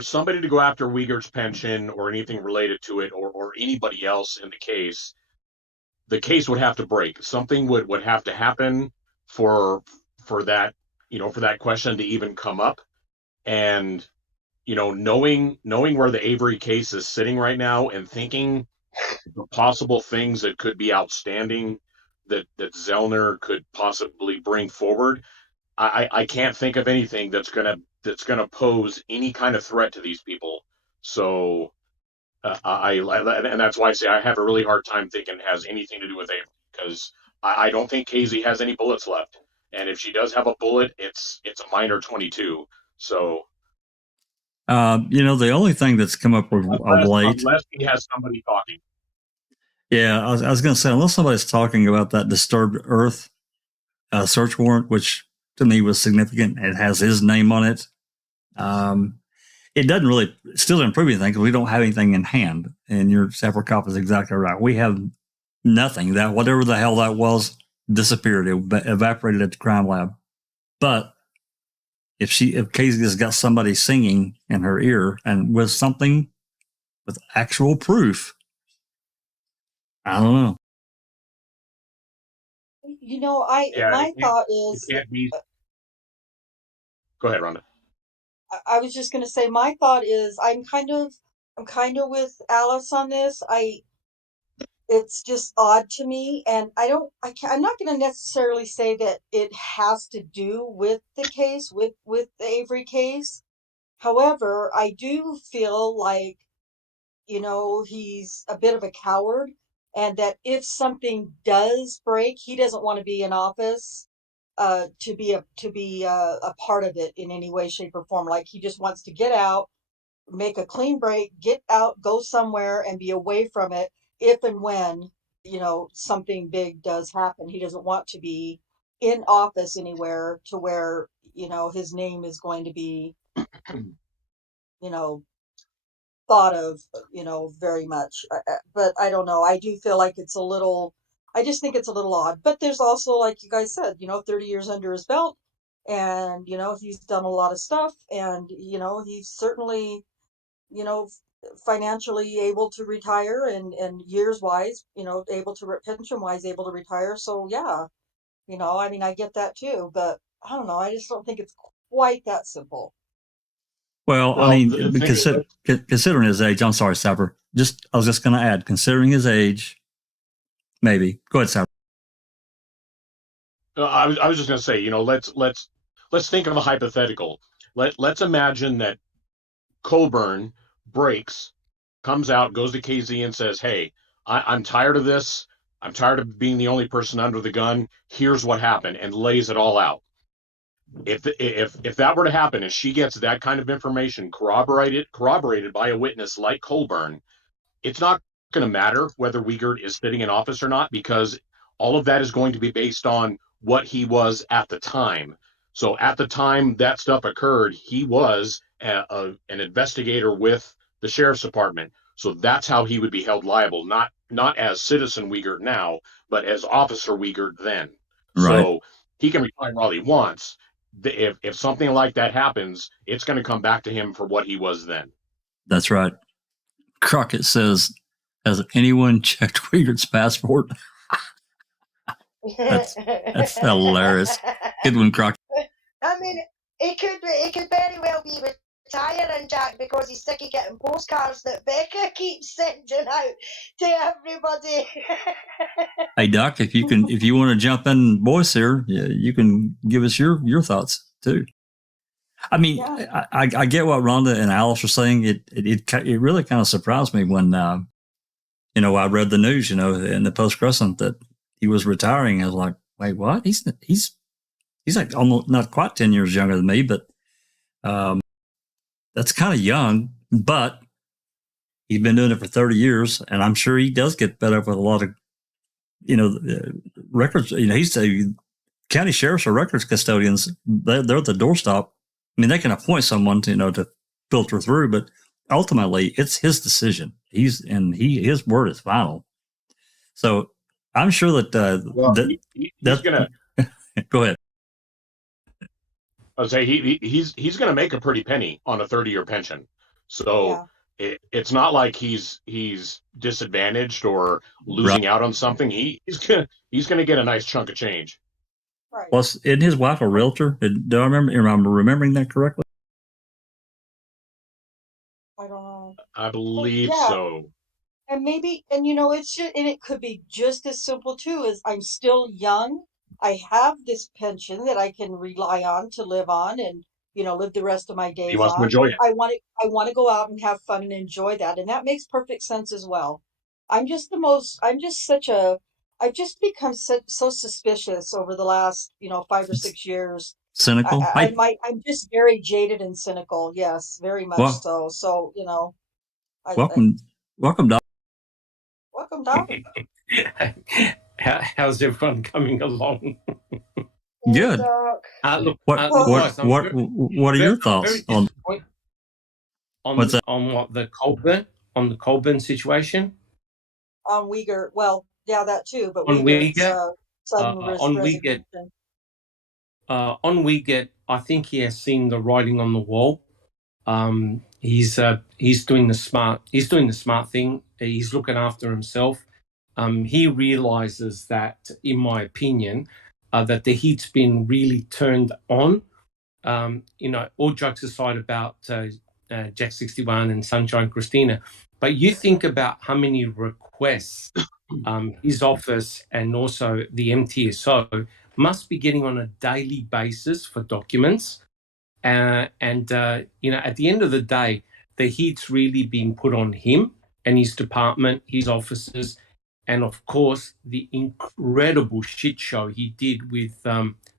somebody to go after Wiegert's pension or anything related to it, or anybody else in the case would have to break. Something would have to happen for that, you know, for that question to even come up. And, you know, knowing where the Avery case is sitting right now and thinking the possible things that could be outstanding that Zellner could possibly bring forward, I can't think of anything that's gonna pose any kind of threat to these people. So and that's why I say I have a really hard time thinking it has anything to do with Avery, because I don't think Casey has any bullets left. And if she does have a bullet, it's a minor 22. So, you know, the only thing that's come up of late, unless he has somebody talking. Yeah, I was going to say, unless somebody's talking about that disturbed Earth search warrant, which to me was significant, it has his name on it. It doesn't really still improve anything because we don't have anything in hand. And your separate cop is exactly right. We have nothing. That whatever the hell that was disappeared. It evaporated at the crime lab. But if Casey has got somebody singing in her ear and with something with actual proof, I don't know. You know, my thought is. Go ahead, Rhonda. I was just going to say, my thought is, I'm kind of with Alice on this. It's just odd to me, and I'm not going to necessarily say that it has to do with the case, with the Avery case. However, I do feel like, you know, he's a bit of a coward, and that if something does break, he doesn't want to be in office to be a part of it in any way, shape, or form. Like, he just wants to get out, make a clean break, get out, go somewhere, and be away from it if and when, you know, something big does happen. He doesn't want to be in office anywhere to where, you know, his name is going to be you know, thought of, very much. But I don't know. I do feel like I just think it's a little odd. But there's also, like you guys said, 30 years under his belt. And, he's done a lot of stuff. And, he's certainly, financially able to retire and years wise, pension wise able to retire. So, yeah, I mean, I get that too. But I don't know. I just don't think it's quite that simple. Well, I mean, considering his age, I'm sorry, Sapper. I was just going to add, considering his age, maybe. Go ahead, Sapper. I was just going to say, let's think of a hypothetical. Let's imagine that Colborn breaks, comes out, goes to KZ and says, "Hey, I'm tired of this. I'm tired of being the only person under the gun. Here's what happened," and lays it all out. If that were to happen, and she gets that kind of information corroborated by a witness like Colborn, it's not going to matter whether Wiegert is sitting in office or not, because all of that is going to be based on what he was at the time. So at the time that stuff occurred, he was an investigator with the sheriff's department. So that's how he would be held liable, not as citizen Wiegert now, but as officer Wiegert then. Right. So he can retire all he wants. If something like that happens, it's going to come back to him for what he was then. That's right. Crockett says, "Has anyone checked Wiegert's passport?" That's hilarious. Good one, Crockett. I mean, it could very well be retiring, Jack, because he's sick of getting postcards that Becca keeps sending out to everybody. Hey, Doc, if you want to jump in, voice here, you can give us your thoughts too. I mean, yeah. I get what Rhonda and Alice are saying. It really kind of surprised me when I read the news, in the Post-Crescent that he was retiring. I was like, wait, what? He's like almost not quite 10 years younger than me, but that's kind of young. But he's been doing it for 30 years, and I'm sure he does get fed up with a lot of records. He's a county sheriffs or records custodians. They're at the doorstop. I mean, they can appoint someone to filter through, but ultimately it's his decision. His word is final. So I'm sure that he's gonna go ahead. I would say he's going to make a pretty penny on a 30-year pension. So it's not like he's disadvantaged or losing out on something. He's going to get a nice chunk of change. Right. Well, isn't his wife a realtor? Do I remember? Am I remembering that correctly? I don't know. I believe so. And maybe, it could be just as simple too as I'm still young. I have this pension that I can rely on to live on and, live the rest of my days on. He wants to enjoy it. I want to go out and have fun and enjoy that. And that makes perfect sense as well. I've just become so suspicious over the last, 5 or 6 years. Cynical? I'm just very jaded and cynical. Yes, very much so. So, welcome, Doc. Welcome, Doc. How's everyone coming along? Good. Look, what are your thoughts on the Colborn situation? On Wiegert, well, yeah, that too. But on Wiegert, on Wiegert, I think he has seen the writing on the wall. He's doing the smart thing. He's looking after himself. He realizes that, in my opinion, that the heat's been really turned on. All jokes aside about Jack 61 and Sunshine Christina, but you think about how many requests his office and also the MTSO must be getting on a daily basis for documents. At the end of the day, the heat's really being put on him and his department, his officers, and of course the incredible shit show he did with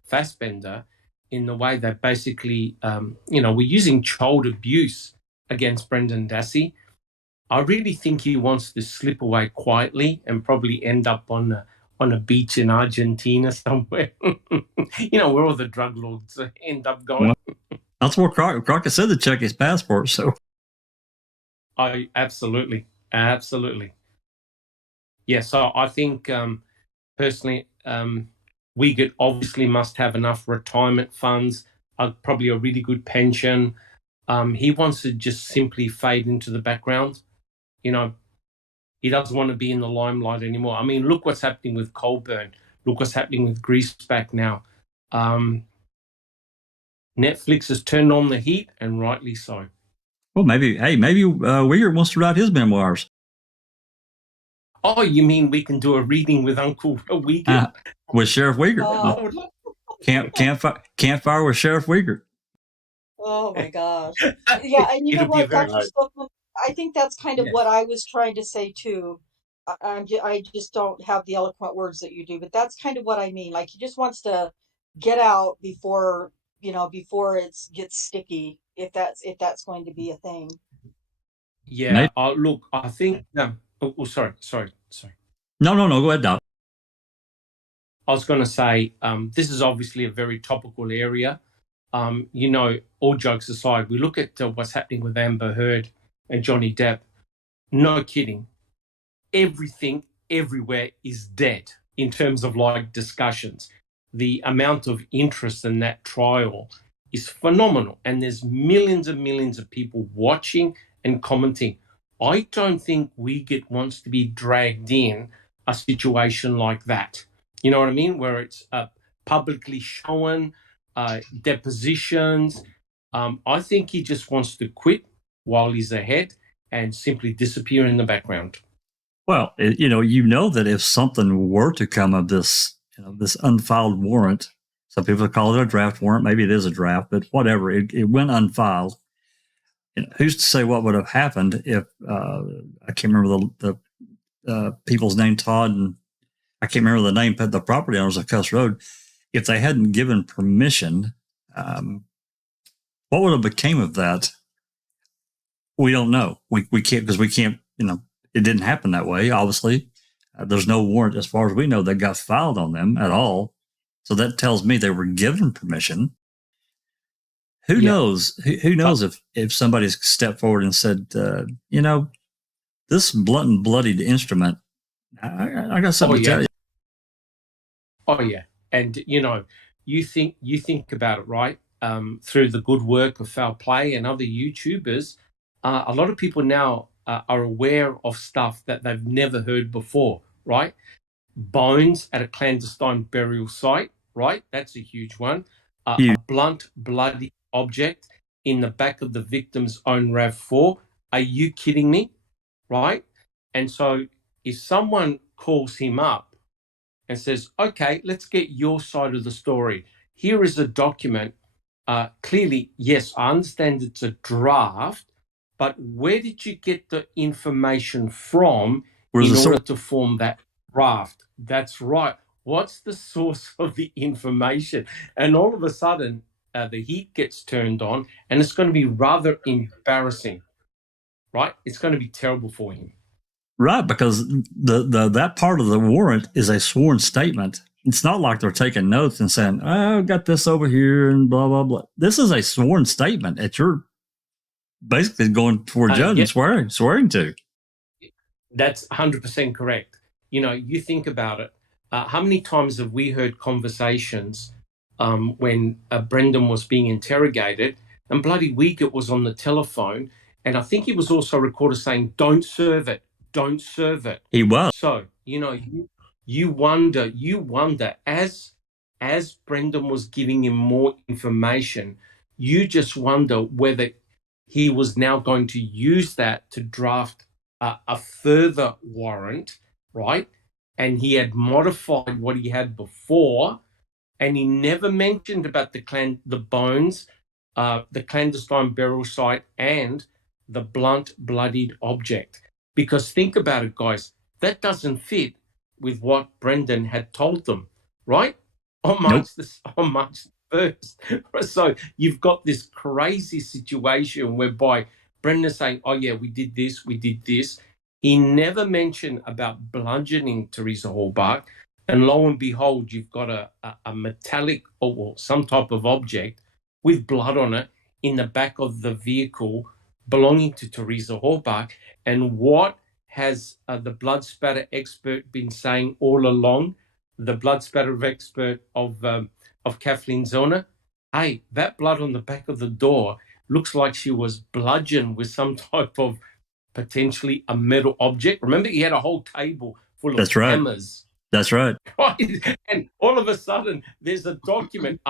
Fassbender in the way that basically, we're using child abuse against Brendan Dassey. I really think he wants to slip away quietly and probably end up on a beach in Argentina somewhere, where all the drug lords end up going. That's what Crockett said to check his passport. So, Absolutely. Yeah, so I think personally, Wiegert obviously must have enough retirement funds, probably a really good pension. He wants to just simply fade into the background. You know, he doesn't want to be in the limelight anymore. I mean, look what's happening with Colborn. Look what's happening with Griesbach now. Netflix has turned on the heat, and rightly so. well, maybe Wiegert wants to write his memoirs. Oh, you mean we can do a reading with Uncle Wiegert? With Sheriff Wiegert. Campfire with Sheriff Wiegert. Oh my gosh. Yeah, and you know what, Dr. Silkman, I think that's kind of what I was trying to say too. I just don't have the eloquent words that you do, but that's kind of what I mean. Like he just wants to get out before, before it gets sticky, if that's going to be a thing. Yeah. Look, I think. Sorry. No. Go ahead, Doc. I was going to say this is obviously a very topical area. All jokes aside, we look at what's happening with Amber Heard and Johnny Depp. No kidding. Everything, everywhere is dead in terms of like discussions. The amount of interest in that trial is phenomenal. And there's millions and millions of people watching and commenting. I don't think Wiegert wants to be dragged in a situation like that. You know what I mean? Where it's publicly shown, depositions. I think he just wants to quit while he's ahead and simply disappear in the background. Well, you know that if something were to come of this, this unfiled warrant, some people call it a draft warrant. Maybe it is a draft, but whatever, it went unfiled. Who's to say what would have happened if I can't remember the people's name, Todd, and I can't remember the name, but the property owners of Cuss Road. If they hadn't given permission, what would have became of that? We don't know. We can't, because we can't. It didn't happen that way. Obviously, there's no warrant, as far as we know, that got filed on them at all. So that tells me they were given permission. Who knows? Who knows if somebody's stepped forward and said, this blunt and bloodied instrument, I got something to tell you. Oh yeah, and you think about it, right? Through the good work of Foul Play and other YouTubers, a lot of people now are aware of stuff that they've never heard before, right? Bones at a clandestine burial site, right? That's a huge one. A blunt, bloody object in the back of the victim's own RAV4. Are you kidding me? Right? And so if someone calls him up and says, okay, let's get your side of the story. Here is a document. Clearly, yes, I understand it's a draft, but where did you get the information from in order to form that draft? That's right. What's the source of the information? And all of a sudden, the heat gets turned on, and it's going to be rather embarrassing, right? It's going to be terrible for him. Right, because that part of the warrant is a sworn statement. It's not like they're taking notes and saying, "Oh, I got this over here," and blah blah blah. This is a sworn statement that you're basically going for a judge and swearing to. That's 100% correct. You think about it. How many times have we heard conversations when Brendan was being interrogated and bloody Wiegert was on the telephone, and I think he was also recorded saying, "Don't serve it. Don't serve it." He was. So, you wonder as Brendan was giving him more information, you just wonder whether he was now going to use that to draft a further warrant, right? And he had modified what he had before, and he never mentioned about the bones, the clandestine burial site, and the blunt, bloodied object. Because think about it, guys, that doesn't fit with what Brendan had told them, right? On March 1st. So you've got this crazy situation whereby Brendan's saying, oh yeah, we did this. He never mentioned about bludgeoning Teresa Hallbach. And lo and behold, you've got a metallic or some type of object with blood on it in the back of the vehicle belonging to Teresa Horbach. And what has the blood spatter expert been saying all along? The blood spatter expert of Kathleen Zellner. Hey, that blood on the back of the door looks like she was bludgeoned with some type of potentially a metal object. Remember, he had a whole table full of hammers. That's right. And all of a sudden, there's a document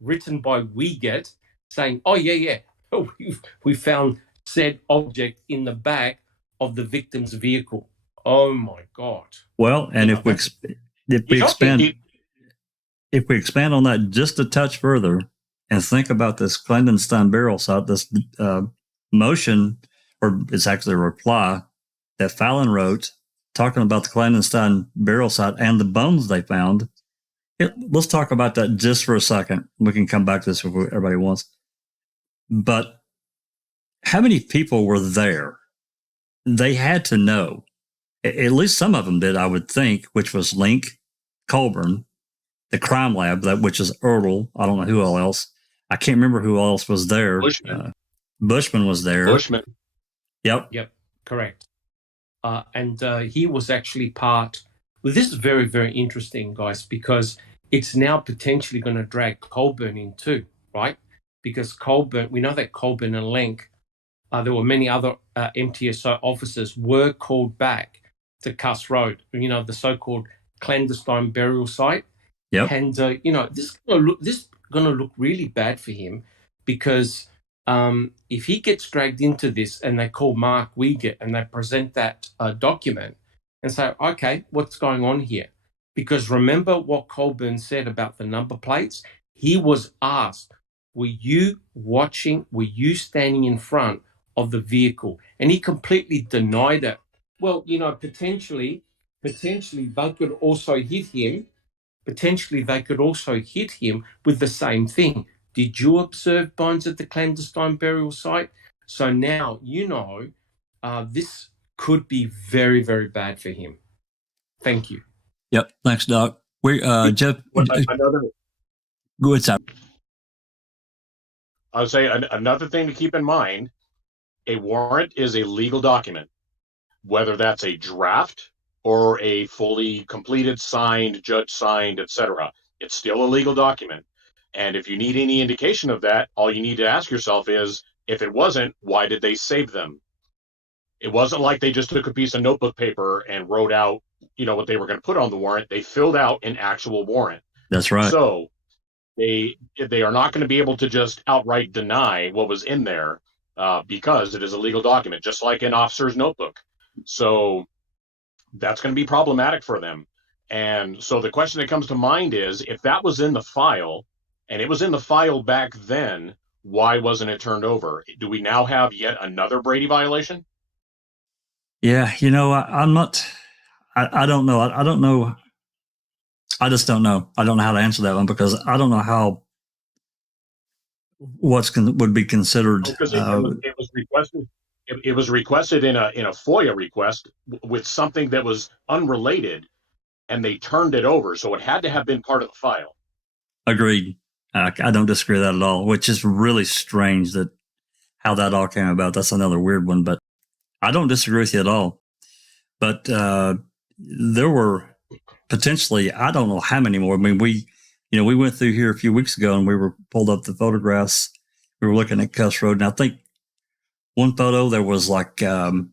written by Wiegert saying, "Oh yeah, we found said object in the back of the victim's vehicle." Oh my God! Well, and if we expand on that just a touch further, and think about this clandestine burial site, this motion, or it's actually a reply that Fallon wrote, talking about the clandestine burial site and the bones they found. Let's talk about that just for a second. We can come back to this if everybody wants. But how many people were there? They had to know. At least some of them did, I would think, which was Link, Colborn, the crime lab, which is Ertl. I don't know who else. I can't remember who else was there. Bushman was there. Bushman. Yep, correct. And he was actually part. Well, this is very, very interesting, guys, because it's now potentially going to drag Colborn in too, right? Because Colborn, we know that Colborn and Link, there were many other MTSO officers were called back to Cuss Road, the so-called clandestine burial site. Yep. And this is going to look really bad for him, because if he gets dragged into this and they call Mark Wiegert and they present that document and say, okay, what's going on here? Because remember what Colborn said about the number plates? He was asked, were you watching, were you standing in front of the vehicle? And he completely denied it. Well, potentially they could also hit him. Potentially they could also hit him with the same thing. Did you observe bones at the clandestine burial site? So now this could be very, very bad for him. Thank you. Yep. Thanks, Doc. Jeff. Go ahead, Sam. I would say another thing to keep in mind: a warrant is a legal document, whether that's a draft or a fully completed, signed, judge signed, etc. It's still a legal document. And if you need any indication of that, all you need to ask yourself is, if it wasn't, why did they save them? It wasn't like they just took a piece of notebook paper and wrote out, what they were going to put on the warrant. They filled out an actual warrant. That's right. So they are not going to be able to just outright deny what was in there because it is a legal document, just like an officer's notebook. So that's going to be problematic for them. And so the question that comes to mind is, if that was in the file, and it was in the file back then, why wasn't it turned over? Do we now have yet another Brady violation? Yeah, I'm not. I don't know. I don't know. I just don't know. I don't know how to answer that one, because I don't know how would be considered. Because it was requested. It was requested in a FOIA request with something that was unrelated, and they turned it over. So it had to have been part of the file. Agreed. I don't disagree with that at all, which is really strange that how that all came about. That's another weird one, but I don't disagree with you at all. But there were potentially, I don't know how many more. I mean, we went through here a few weeks ago and we were pulled up the photographs. We were looking at Cuss Road, and I think one photo there was like there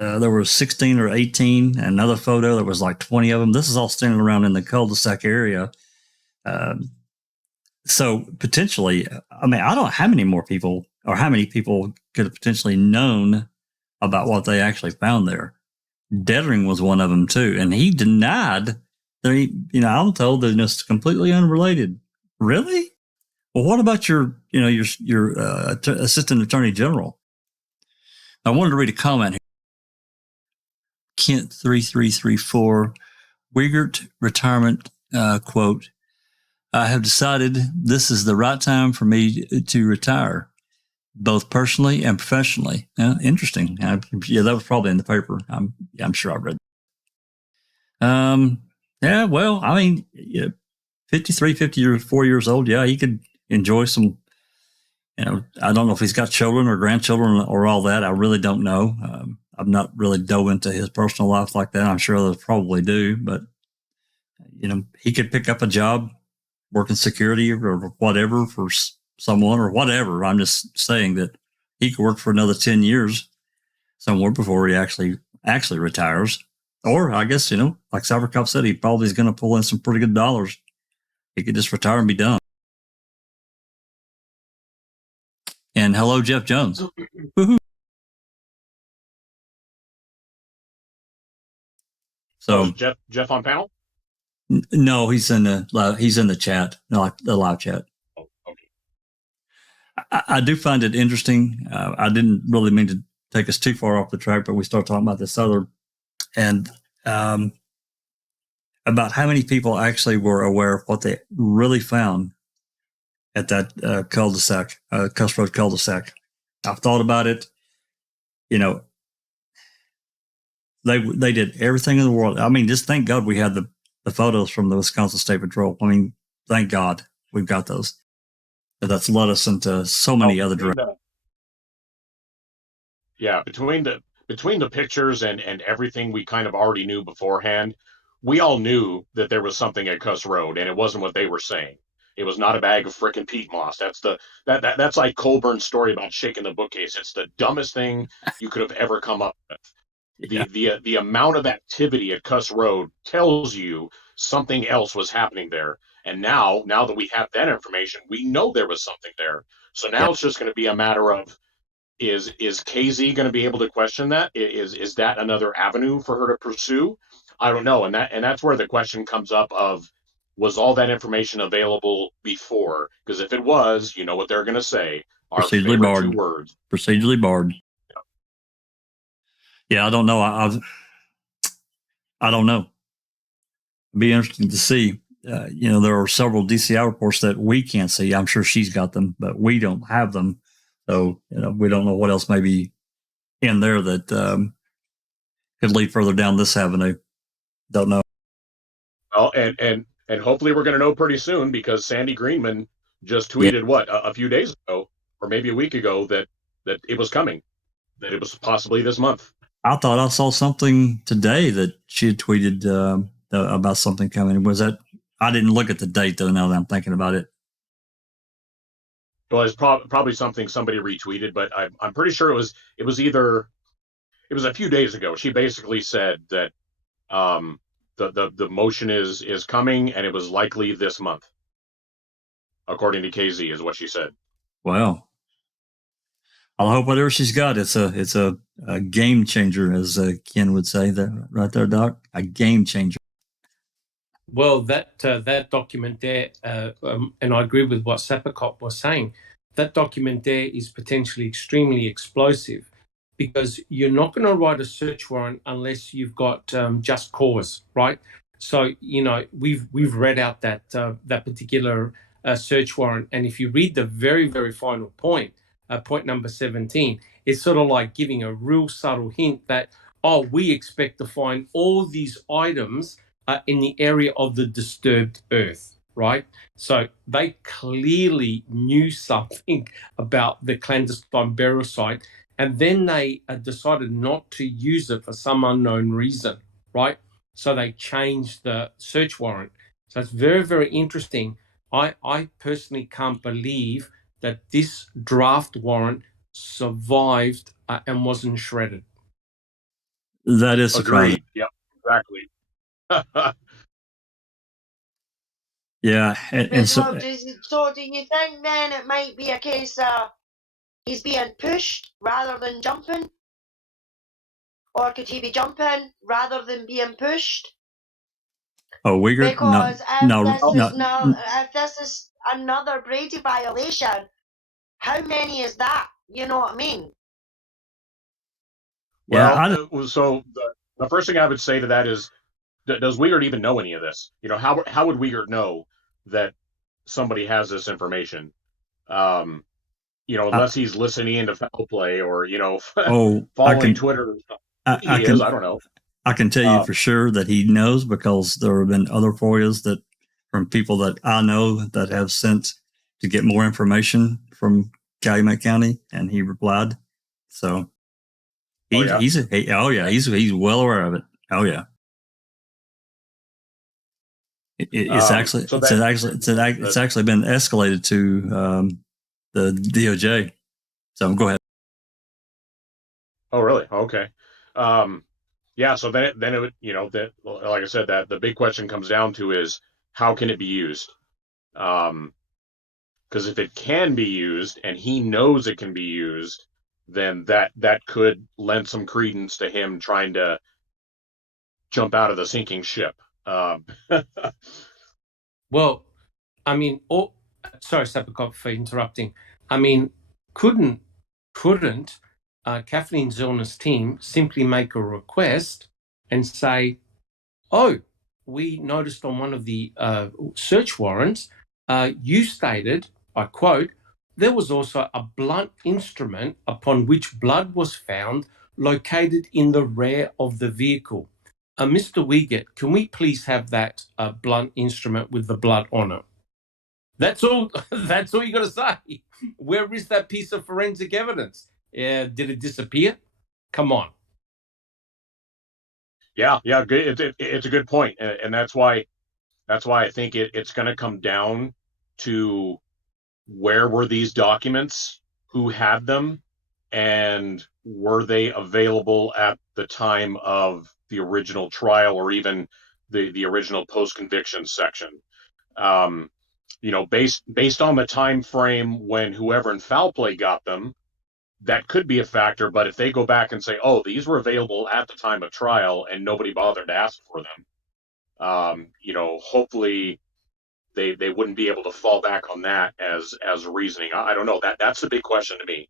were 16 or 18. Another photo there was like 20 of them. This is all standing around in the cul-de-sac area. So potentially, I mean, I don't know how many more people or how many people could have potentially known about what they actually found there. Dettering was one of them too, and he denied that I'm told that it's completely unrelated. Really? Well, what about your assistant attorney general? I wanted to read a comment here. Kent 3334, Wiegert retirement quote. I have decided this is the right time for me to retire, both personally and professionally. Interesting. Yeah, that was probably in the paper. I'm sure I read that. Well, I mean, 53, 54 years old. Yeah, he could enjoy some I don't know if he's got children or grandchildren or all that. I really don't know. I've not really dove into his personal life like that. I'm sure others probably do, but he could pick up a job working security or whatever for someone or whatever. I'm just saying that he could work for another 10 years somewhere before he actually retires. Or I guess, like Cybercop said, he probably is going to pull in some pretty good dollars. He could just retire and be done. And hello, Jeff Jones. Woo-hoo. So Jeff on panel? No, he's in the chat, like the live chat. Oh, okay. I do find it interesting. I didn't really mean to take us too far off the track, but we started talking about this other, and about how many people actually were aware of what they really found at that cul-de-sac, Cuss Road cul-de-sac. I've thought about it. They did everything in the world. I mean, just thank God we had the photos from the Wisconsin State Patrol. I mean, thank God we've got those. That's led us into so many other directions. Yeah, between the pictures and everything we kind of already knew beforehand, we all knew that there was something at Cuss Road, and it wasn't what they were saying. It was not a bag of frickin' peat moss. That's like Colborn's story about shaking the bookcase. It's the dumbest thing you could have ever come up with. Yeah. The amount of activity at Cuss Road tells you something else was happening there. And now that we have that information, we know there was something there. So now it's just going to be a matter of, is KZ going to be able to question that? Is that another avenue for her to pursue? I don't know. And that's where the question comes up of, was all that information available before? Because if it was, you know what they're going to say. Our procedurally barred. 2 words. Procedurally barred. Yeah, I don't know. I don't know. It'd be interesting to see. There are several DCI reports that we can't see. I'm sure she's got them, but we don't have them. So, we don't know what else may be in there that could lead further down this avenue. Don't know. Well, and hopefully we're going to know pretty soon, because Sandy Greenman just tweeted a few days ago, or maybe a week ago, that it was coming, that it was possibly this month. I thought I saw something today that she had tweeted about something coming. Was that? I didn't look at the date though. Now that I'm thinking about it. Well, it's probably something somebody retweeted, but I'm pretty sure it was a few days ago. She basically said that the motion is coming, and it was likely this month, according to KZ, is what she said. Wow. I hope whatever she's got, it's a game changer, as Ken would say. That right there, Doc, a game changer. Well, that document there, and I agree with what Sappercop was saying. That document there is potentially extremely explosive, because you're not going to write a search warrant unless you've got just cause, right? So we've read out that particular search warrant, and if you read the very, very final point, point number 17, it's sort of like giving a real subtle hint that, we expect to find all these items in the area of the disturbed earth, right? So they clearly knew something about the clandestine burial site, and then they decided not to use it for some unknown reason, right? So they changed the search warrant. So it's very, very interesting. I personally can't believe that this draft warrant survived and wasn't shredded. That is surprising. Yep, exactly. Yeah, and so do you think then it might be a case of he's being pushed rather than jumping? Or could he be jumping rather than being pushed? Oh, Wiegert? Because if this is another Brady violation, how many is that? You know what I mean? Well, so the first thing I would say to that is, does Wiegert even know any of this? How would Wiegert know that somebody has this information? Unless he's listening into foul play or following Twitter. I don't know. I can tell you for sure that he knows, because there have been other FOIAs from people that I know that have sent to get more information from Calumet County, and he replied. So he's well aware of it. Oh yeah. It's actually been escalated to the DOJ. So go ahead. Oh, really? Okay. Yeah. So then it would, that, like I said, that the big question comes down to is how can it be used? Because if it can be used and he knows it can be used, then that could lend some credence to him trying to jump out of the sinking ship. Well, I mean, sorry, Sapakov, for interrupting. I mean, couldn't Kathleen Zellner's team simply make a request and say, "Oh, we noticed on one of the search warrants, you stated, I quote, there was also a blunt instrument upon which blood was found located in the rear of the vehicle. Mr. Wiegert, can we please have that blunt instrument with the blood on it?" That's all. That's all you got to say. Where is that piece of forensic evidence? Did it disappear? Come on. Yeah, good. It's a good point, and that's why I think it's going to come down to where were these documents, who had them, and were they available at the time of the original trial or even the original post-conviction section. Based on the time frame when whoever in foul play got them, that could be a factor. But if they go back and say, oh, these were available at the time of trial and nobody bothered to ask for them, hopefully they wouldn't be able to fall back on that as reasoning. I don't know. That's the big question to me.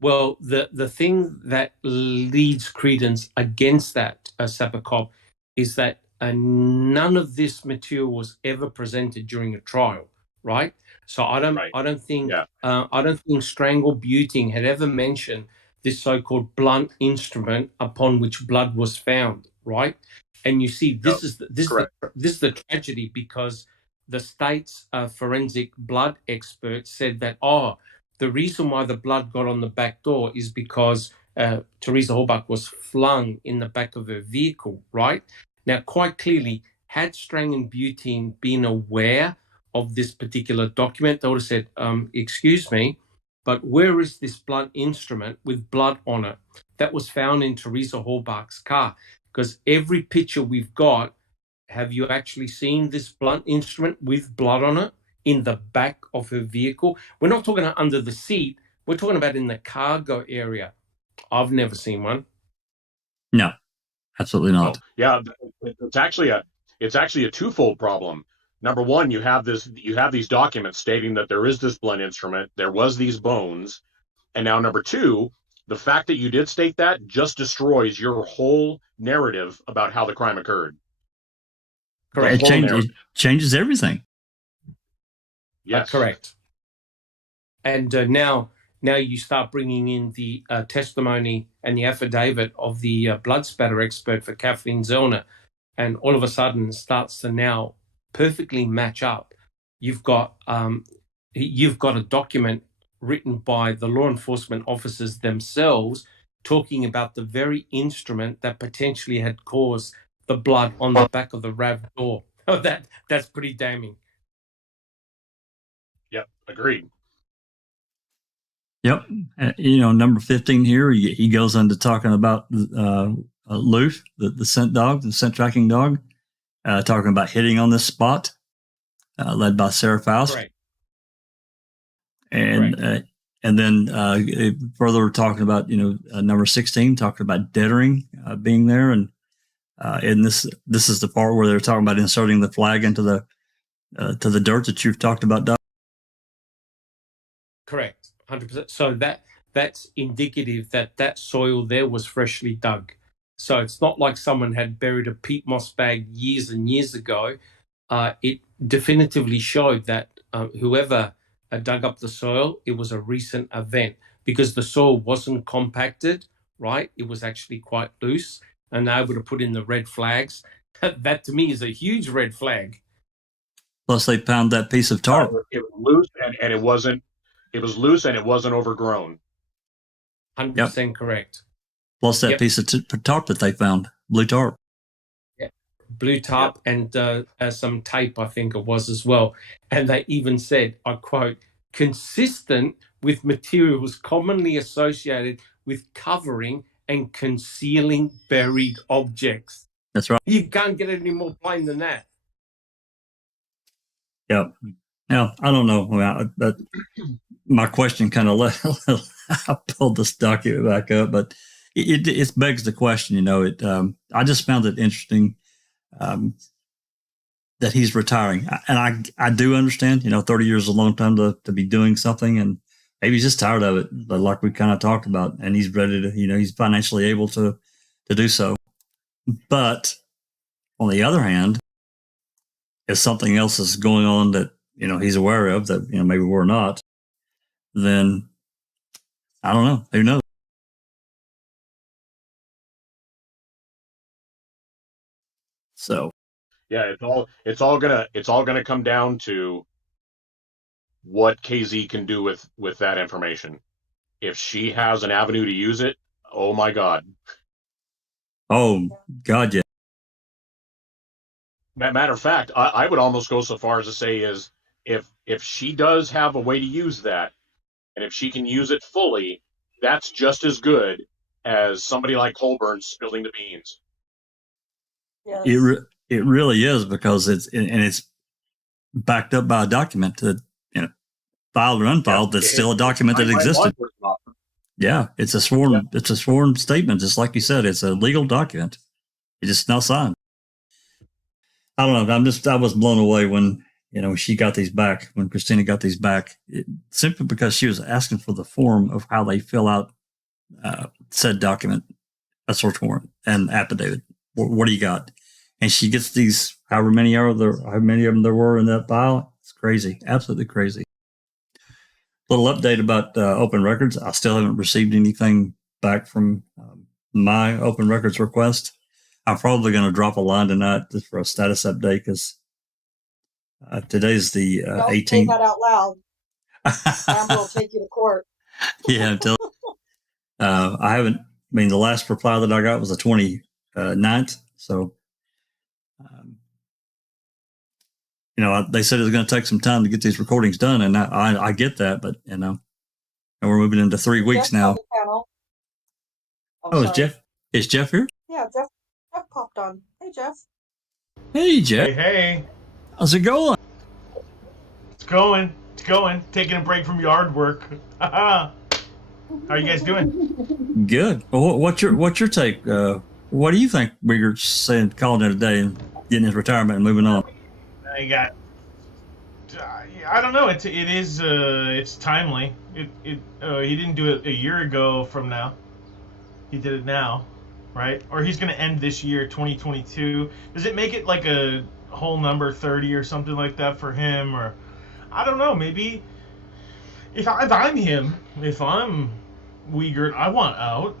Well, the thing that leads credence against that, Sapakov, is that none of this material was ever presented during a trial, right? So I don't think Strangle Buting had ever mentioned this so-called blunt instrument upon which blood was found, right? And you see, this is the tragedy, because the state's forensic blood expert said that, the reason why the blood got on the back door is because Teresa Horbach was flung in the back of her vehicle, right? Now, quite clearly, had Strang and Buting been aware of this particular document, they would have said, excuse me, but where is this blunt instrument with blood on it that was found in Teresa Horbach's car? Because every picture we've got, have you actually seen this blunt instrument with blood on it in the back of her vehicle? We're not talking about under the seat. We're talking about in the cargo area. I've never seen one. No, absolutely not. Yeah, it's actually a twofold problem. Number one, you have these documents stating that there is this blunt instrument, there was these bones, and now number two, the fact that you did state that just destroys your whole narrative about how the crime occurred. Correct. It changes everything. Yes, correct. And now you start bringing in the testimony and the affidavit of the blood spatter expert for Kathleen Zellner, and all of a sudden starts to now perfectly match up. You've got a document written by the law enforcement officers themselves talking about the very instrument that potentially had caused the blood on the back of the RAV door. Oh, that's pretty damning. Yep, agreed. Yep. Number 15 here, he goes into talking about Loof, the scent tracking dog, talking about hitting on this spot, led by Sarah Faust. Right. And then further talking about, number 16, talking about deadering being there. And this is the part where they're talking about inserting the flag into the to the dirt that you've talked about, Doug. Correct, 100%. So that's indicative that soil there was freshly dug. So it's not like someone had buried a peat moss bag years and years ago. It definitively showed that whoever dug up the soil, it was a recent event, because the soil wasn't compacted, right? It was actually quite loose, and they were able to put in the red flags. That to me is a huge red flag. Plus, they found that piece of tarp. It was loose and it wasn't. It was loose and it wasn't overgrown. 100% correct. Plus that piece of tarp that they found, blue tarp. Yeah, blue tarp and some tape, I think it was as well. And they even said, I quote, consistent with materials commonly associated with covering and concealing buried objects. That's right. You can't get any more plain than that. Yeah. Now, I don't know. My question kind of I pulled this document back up, but it begs the question, I just found it interesting that he's retiring. And I do understand, 30 years is a long time to be doing something, and maybe he's just tired of it, but like we kind of talked about, and he's ready to, he's financially able to do so. But on the other hand, if something else is going on that, he's aware of that, maybe we're not, then I don't know. Who knows? So yeah, it's all gonna come down to what KZ can do with that information. If she has an avenue to use it, oh my God. Oh God, yeah. Matter of fact, I would almost go so far as to say is if she does have a way to use that, and if she can use it fully, that's just as good as somebody like Colborn spilling the beans. Yes. It really is, because it's backed up by a document that, filed or unfiled, that's still a document that existed. Yeah, it's a sworn statement, just like you said. It's a legal document. It's just not signed. I don't know. I was blown away when, she got these back, when Christina got these back, simply because she was asking for the form of how they fill out said document, a search warrant and affidavit. What do you got? And she gets these, however many of them there were in that file. It's crazy. Absolutely crazy. Little update about open records. I still haven't received anything back from my open records request. I'm probably going to drop a line tonight just for a status update, because today's the 18th. Say that out loud. Amber will take you to court. Yeah, I haven't. The last reply that I got was the 29th. So, they said it was going to take some time to get these recordings done, and I get that, but and we're moving into 3 weeks now. Is Jeff? Is Jeff here? Yeah, Jeff popped on. Hey, Jeff. Hey, Jeff. Hey. How's it going? It's going. Taking a break from yard work. How are you guys doing? Good. Well, what's your take? What do you think Wiegert's saying, calling it a day and getting his retirement and moving on? I don't know. It's timely. He didn't do it a year ago from now. He did it now, right? Or he's going to end this year, 2022. Does it make it like a whole number 30 or something like that for him? Or I don't know. Maybe if I'm him, if I'm Wiegert, I want out.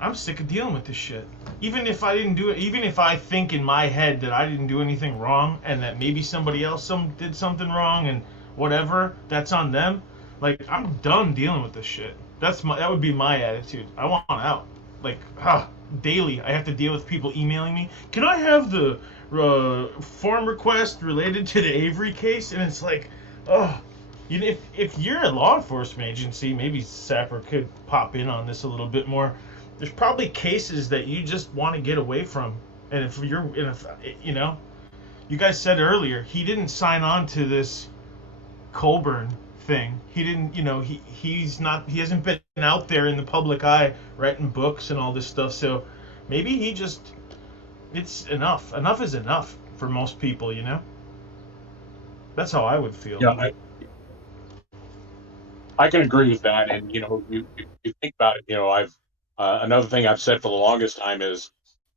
I'm sick of dealing with this shit. Even if I didn't do it, even if I think in my head that I didn't do anything wrong and that maybe somebody else did something wrong and whatever, that's on them. Like, I'm done dealing with this shit. That would be my attitude. I want out. Like, daily I have to deal with people emailing me. Can I have the form request related to the Avery case? And it's like, if you're a law enforcement agency, maybe Sapper could pop in on this a little bit more. There's probably cases that you just want to get away from, and if you guys said earlier, he didn't sign on to this Colborn thing. He didn't, he hasn't been out there in the public eye writing books and all this stuff. So maybe it's enough. Enough is enough for most people, That's how I would feel. Yeah, I can agree with that. And you think about it. I've another thing I've said for the longest time is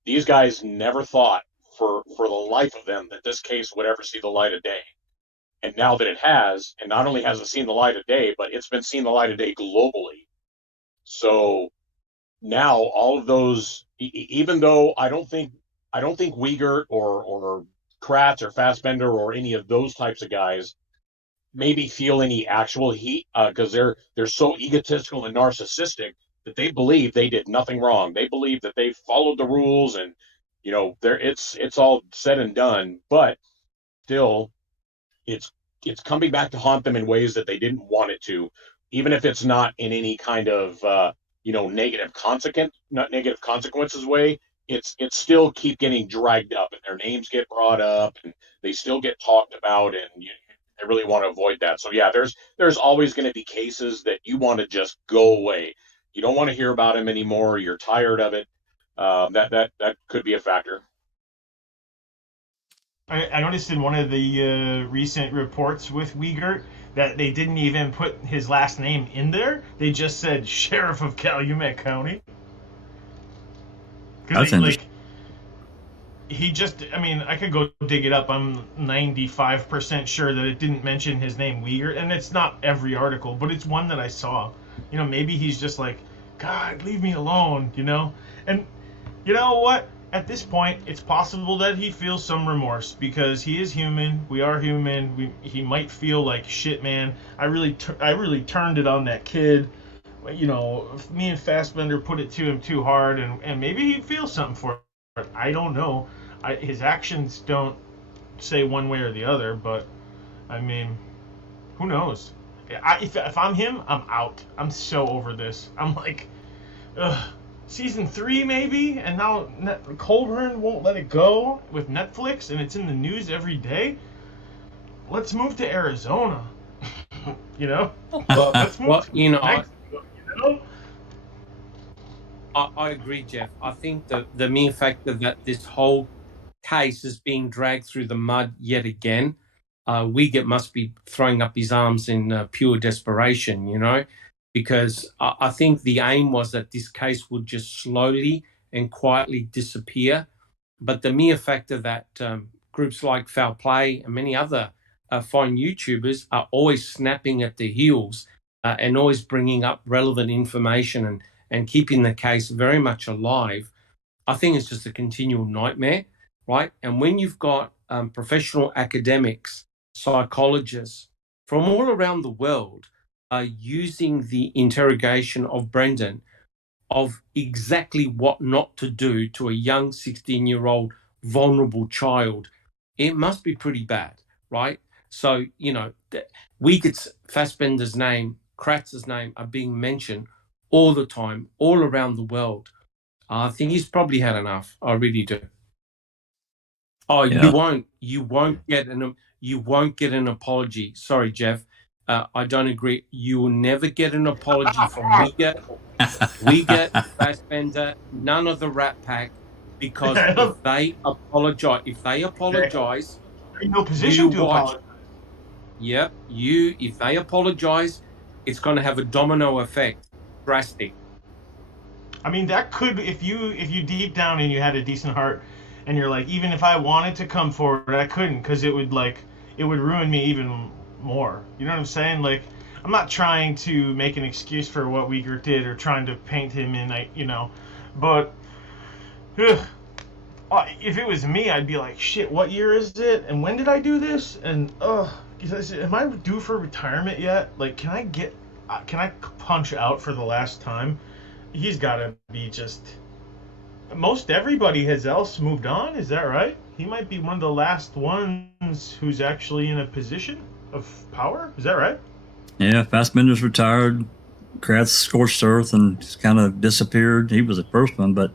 these guys never thought for the life of them that this case would ever see the light of day. And now that it has, and not only has it seen the light of day, but it's been seeing the light of day globally. So now all of those, even though I don't think Wiegert or Kratz or Fassbender or any of those types of guys maybe feel any actual heat because they're so egotistical and narcissistic that they believe they did nothing wrong. They believe that they followed the rules and it's all said and done, but still it's coming back to haunt them in ways that they didn't want it to, even if it's not in any kind of negative consequences way. It's still keep getting dragged up, and their names get brought up, and they still get talked about, and I really want to avoid that. So yeah, there's always going to be cases that you want to just go away. You don't want to hear about him anymore. You're tired of it. That could be a factor. I noticed in one of the recent reports with Wiegert that they didn't even put his last name in there. They just said Sheriff of Calumet County. That's interesting. I could go dig it up. I'm 95% sure that it didn't mention his name, Wiegert, and it's not every article, but it's one that I saw. Maybe he's just like, God, leave me alone, And you know what? At this point, it's possible that he feels some remorse because he is human. We are human. He might feel like, shit, man, I really turned it on that kid. Me and Fassbender put it to him too hard, and maybe he feels something for it. I don't know. His actions don't say one way or the other, but who knows? If I'm him, I'm out. I'm so over this. I'm like, ugh. Season 3 maybe, and now Colborn won't let it go with Netflix, and it's in the news every day. Let's move to Arizona. Let's move to Mexico, I agree, Jeff. I think the mere fact that this whole case is being dragged through the mud yet again, Wiegert must be throwing up his arms in pure desperation, because I think the aim was that this case would just slowly and quietly disappear. But the mere fact that groups like Foul Play and many other fine YouTubers are always snapping at the heels and always bringing up relevant information and keeping the case very much alive, I think it's just a continual nightmare, right? And when you've got professional academics, psychologists from all around the world using the interrogation of Brendan of exactly what not to do to a young 16-year-old vulnerable child, it must be pretty bad, right? So, Wiegert's, Fassbender's name, Kratz's name are being mentioned all the time, all around the world. I think he's probably had enough. I really do. Oh, yeah. You won't get an apology. Sorry, Jeff. I don't agree. You will never get an apology from Wiegert, Fassbender, none of the Rat Pack, because if they apologize, in no position to apologize. Yep, if they apologize, it's going to have a domino effect, drastic. That could, if you deep down and you had a decent heart, and you're like, even if I wanted to come forward, I couldn't, because it would ruin me even more. You know what I'm saying? Like, I'm not trying to make an excuse for what Wiegert did or trying to paint him in, but if it was me, I'd be like, shit, what year is it? And when did I do this? And, am I due for retirement yet? Like, can I punch out for the last time? He's got to be just... Most everybody else moved on, is that right? He might be one of the last ones who's actually in a position of power, is that right? Yeah, Fassbender's retired. Kratz scorched earth and just kind of disappeared. He was the first one, but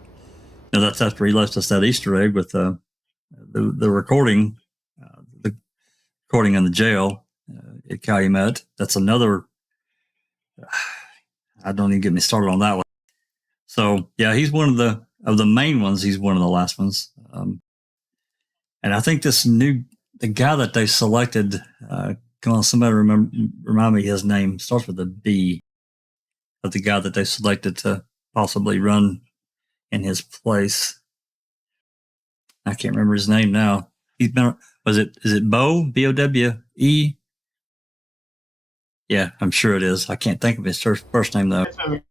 that's after he left us that Easter egg with the recording, the recording in the jail at Calumet. That's another. I don't even get me started on that one. So yeah, he's one of the main ones. He's one of the last ones, and I think the guy that they selected. Come on, somebody remind me his name. Starts with a B. Of the guy that they selected to possibly run in his place. I can't remember his name now. Is it Bo? B-O-W-E? Yeah, I'm sure it is. I can't think of his first name though. It's a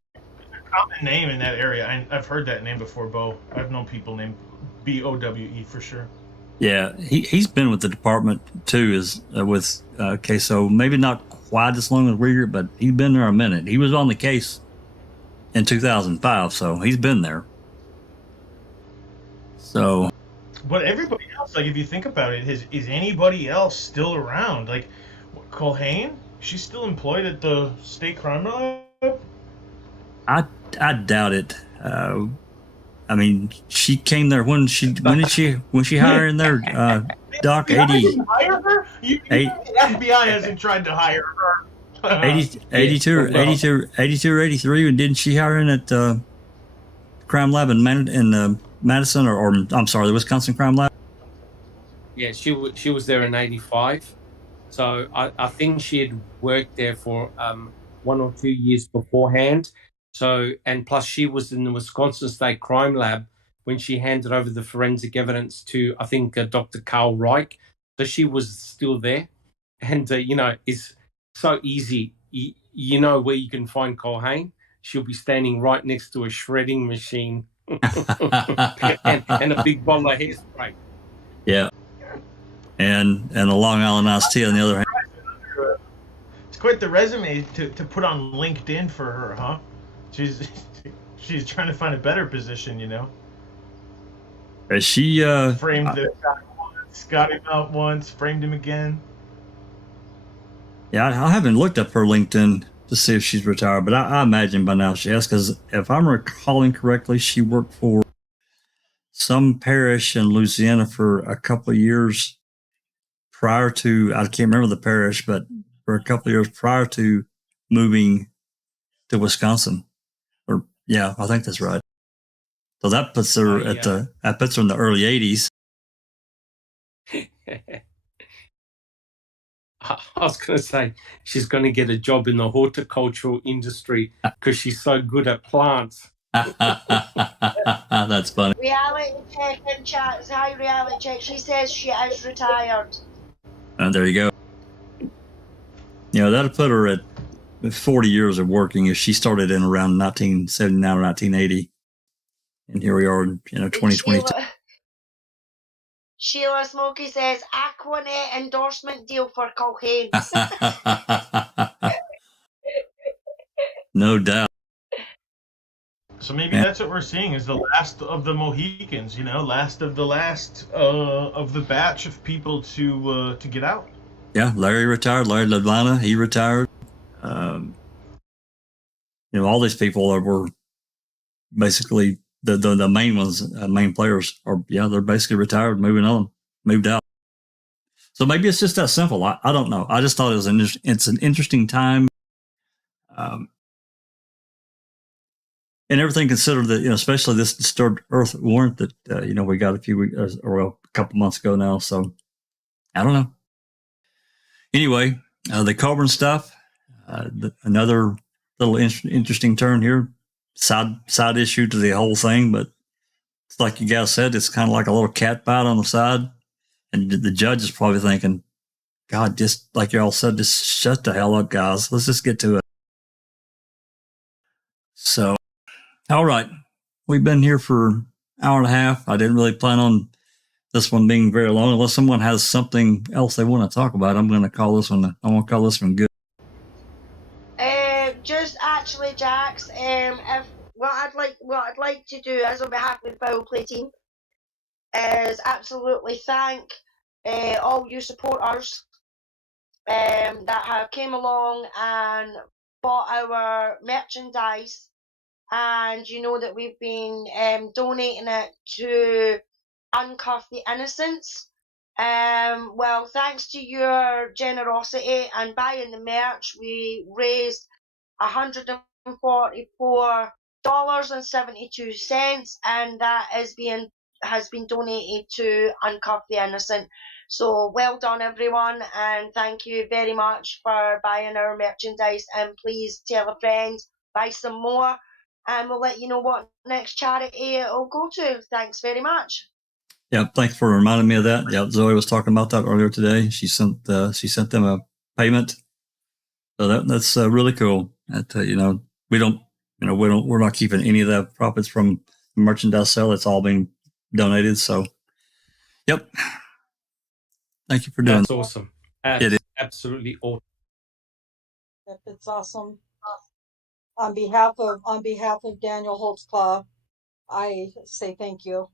common name in that area. I've heard that name before, Bo. I've known people named B-O-W-E for sure. Yeah, he's been with the department too, with Queso. Maybe not quite as long as Wiegert, but he's been there a minute. He was on the case in 2005, so he's been there. So, But everybody else, like if you think about it, is anybody else still around? Like Colhane, she's still employed at the state crime lab. I doubt it. I mean, she came there when she hired in there. Doc, The FBI 80, didn't hire her. The FBI hasn't tried to hire her. 82 or 83, and didn't she hire in at crime lab in Madison, or I'm sorry, the Wisconsin crime lab? Yeah, she was there in 85. So I think she had worked there for 1 or 2 years beforehand. So, and plus she was in the Wisconsin State Crime Lab when she handed over the forensic evidence to, I think, Dr. Carl Reich. So she was still there. And, it's so easy. You know where you can find Colhane? She'll be standing right next to a shredding machine and a big bottle of hairspray. Yeah. And a Long Island iced tea on the other hand. It's quite the resume to put on LinkedIn for her, huh? She's trying to find a better position, She framed the guy once, got him out once, framed him again. Yeah, I haven't looked up her LinkedIn to see if she's retired, but I imagine by now she has, because if I'm recalling correctly, she worked for some parish in Louisiana for a couple of years prior to, I can't remember the parish, but for a couple of years prior to moving to Wisconsin. Or yeah, I think that's right. So that puts her in the early 80s. I was going to say she's going to get a job in the horticultural industry because she's so good at plants. That's funny. Reality check in chat. Hi, reality check. She says she is retired. There you go. That'll put her at 40 years of working if she started in around 1979 or 1980. And here we are in 2022. Sheila Smokey says, Aquanet endorsement deal for Colhane. No doubt. So maybe that's what we're seeing is the last of the Mohicans, last of the last of the batch of people to get out. Yeah, Larry retired. Larry Ladvana, he retired. All these people were basically the main ones, main players they're basically retired, moved out. So maybe it's just that simple. I don't know. I just thought it's an interesting time. And everything considered that, especially this disturbed earth warrant that, we got a few weeks or a couple months ago now. So I don't know. Anyway, the Colborn stuff, another little interesting turn here, side issue to the whole thing. But it's like you guys said, it's kind of like a little cat fight on the side. And the judge is probably thinking, God, just like you all said, just shut the hell up, guys. Let's just get to it. So, all right. We've been here for an hour and a half. I didn't really plan on this one being very long. Unless someone has something else they want to talk about, I'm going to call this one. I want to call this one good. Just actually, Jax, if what I'd like to do is on behalf of the Foul Play team is absolutely thank all you supporters that have came along and bought our merchandise, and that we've been donating it to Uncuff the Innocents. Well, thanks to your generosity and buying the merch, we raised $144.72, and that has been donated to Uncuff the Innocent. So well done, everyone, and thank you very much for buying our merchandise. And please tell a friend, buy some more, and we'll let you know what next charity it'll go to. Thanks very much. Yeah, thanks for reminding me of that. Yeah, Zoe was talking about that earlier today. She sent them a payment, so that's really cool. That we're not keeping any of the profits from merchandise sale. It's all being donated. So, yep. Thank you for doing That's that. awesome. It is. Absolutely awesome. Yep, it's awesome. On behalf of Daniel Holtzclaw, I say thank you.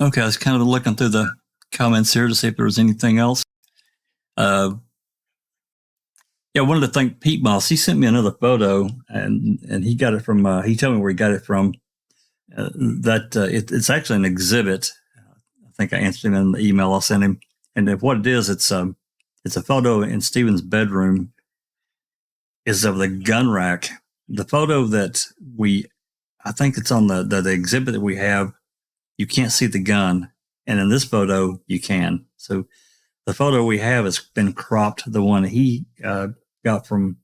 Okay, I was kind of looking through the comments here to see if there was anything else. Yeah, I wanted to thank Pete Moss. He sent me another photo, and he got it from. He told me where he got it from. It's actually an exhibit. I think I answered him in the email I sent him. And if what it is, it's a photo in Stephen's bedroom. Is of the gun rack. The photo that I think it's on the exhibit that we have. You can't see the gun, and in this photo you can. So the photo we have has been cropped. The one he got from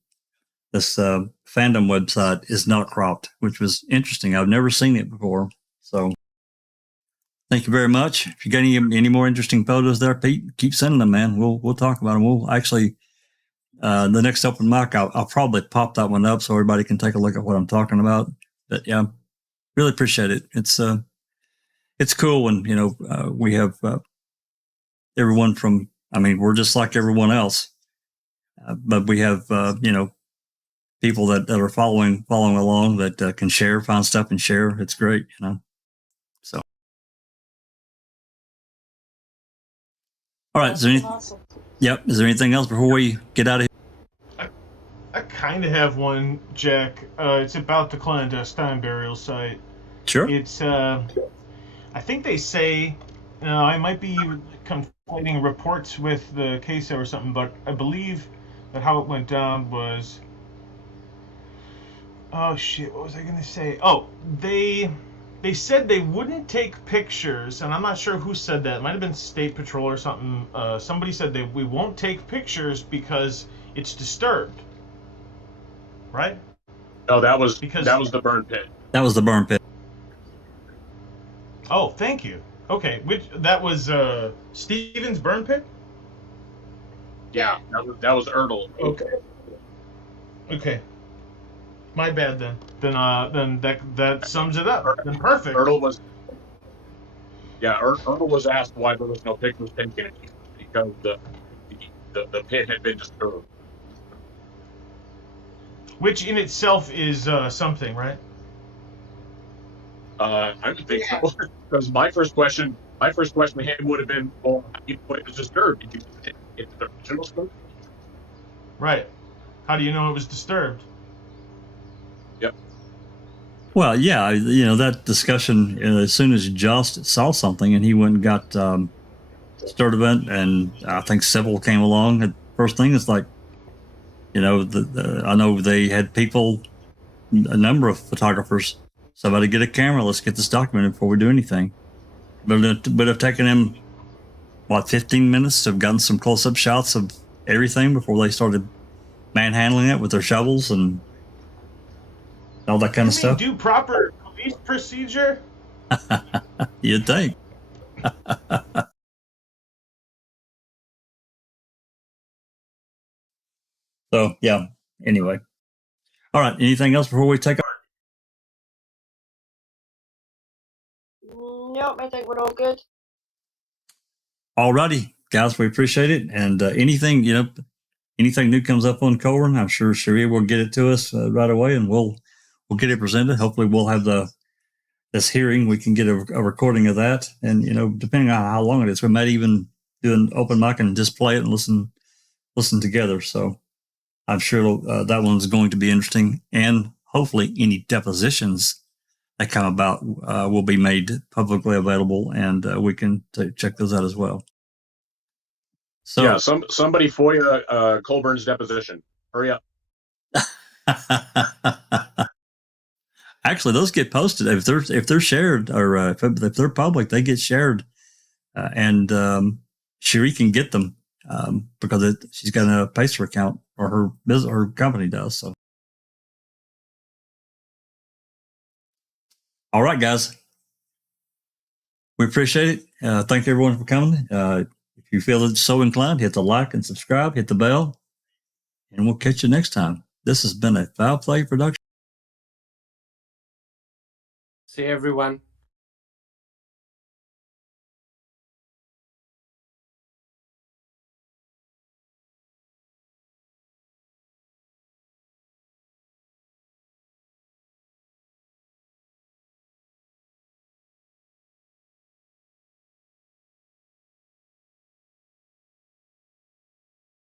this fandom website is not cropped, which was interesting. I've never seen it before. So thank you very much. If you got any more interesting photos there, Pete, keep sending them, man. We'll talk about them. We'll actually the next open mic, I'll probably pop that one up so everybody can take a look at what I'm talking about. But yeah, really appreciate it. It's cool when we have everyone from. I mean, we're just like everyone else, but we have people that are following along that can find stuff and share. It's great, So, all right. Awesome. Yep. Is there anything else before we get out of here? I kind of have one, Jack. It's about the clandestine burial site. Sure. It's I think they say, I might be conflating reports with the case or something, but I believe that how it went down was, oh shit, what was I gonna say? Oh, they said they wouldn't take pictures, and I'm not sure who said that. It might have been State Patrol or something. Somebody said we won't take pictures because it's disturbed. Right? No, that was the burn pit. That was the burn pit. Oh, thank you. Okay, that was Stevens burn pit? Yeah, that was Erdl. Okay. My bad then. Then that sums it up. Then perfect. Erdl was asked why there was no pictures taken because the pit had been disturbed. Which in itself is something, right? I would think so. Because my first question to him would have been, well, it was disturbed. Did you put it in the original scope? Right. How do you know it was disturbed? Yep. Well, yeah, that discussion, as soon as Jost saw something and he went and got Sturdivant, and I think Sybil came along, the first thing is like, I know they had people, a number of photographers, somebody get a camera, let's get this documented before we do anything. But it would have taken them, 15 minutes to have gotten some close-up shots of everything before they started manhandling it with their shovels and all that kind of stuff. Do proper police procedure? You'd think. So, yeah, anyway. All right, anything else before we take off? Nope, I think we're all good. All righty, guys, we appreciate it. And anything new comes up on Colborn, I'm sure Sharia will get it to us right away, and we'll get it presented. Hopefully we'll have this hearing. We can get a recording of that. And, depending on how long it is, we might even do an open mic and just play it and listen together. So I'm sure that one's going to be interesting. And hopefully any depositions that come about will be made publicly available, and we can check those out as well. So yeah, somebody FOIA Colborn's deposition. Hurry up. Actually, those get posted if they're shared, or if they're public, they get shared, and Cherie can get them because she's got a Pacer account, or her company does. So, all right, guys, we appreciate it. Thank everyone for coming. If you feel so inclined, hit the like and subscribe, hit the bell, and we'll catch you next time. This has been a Foul Play production. See everyone.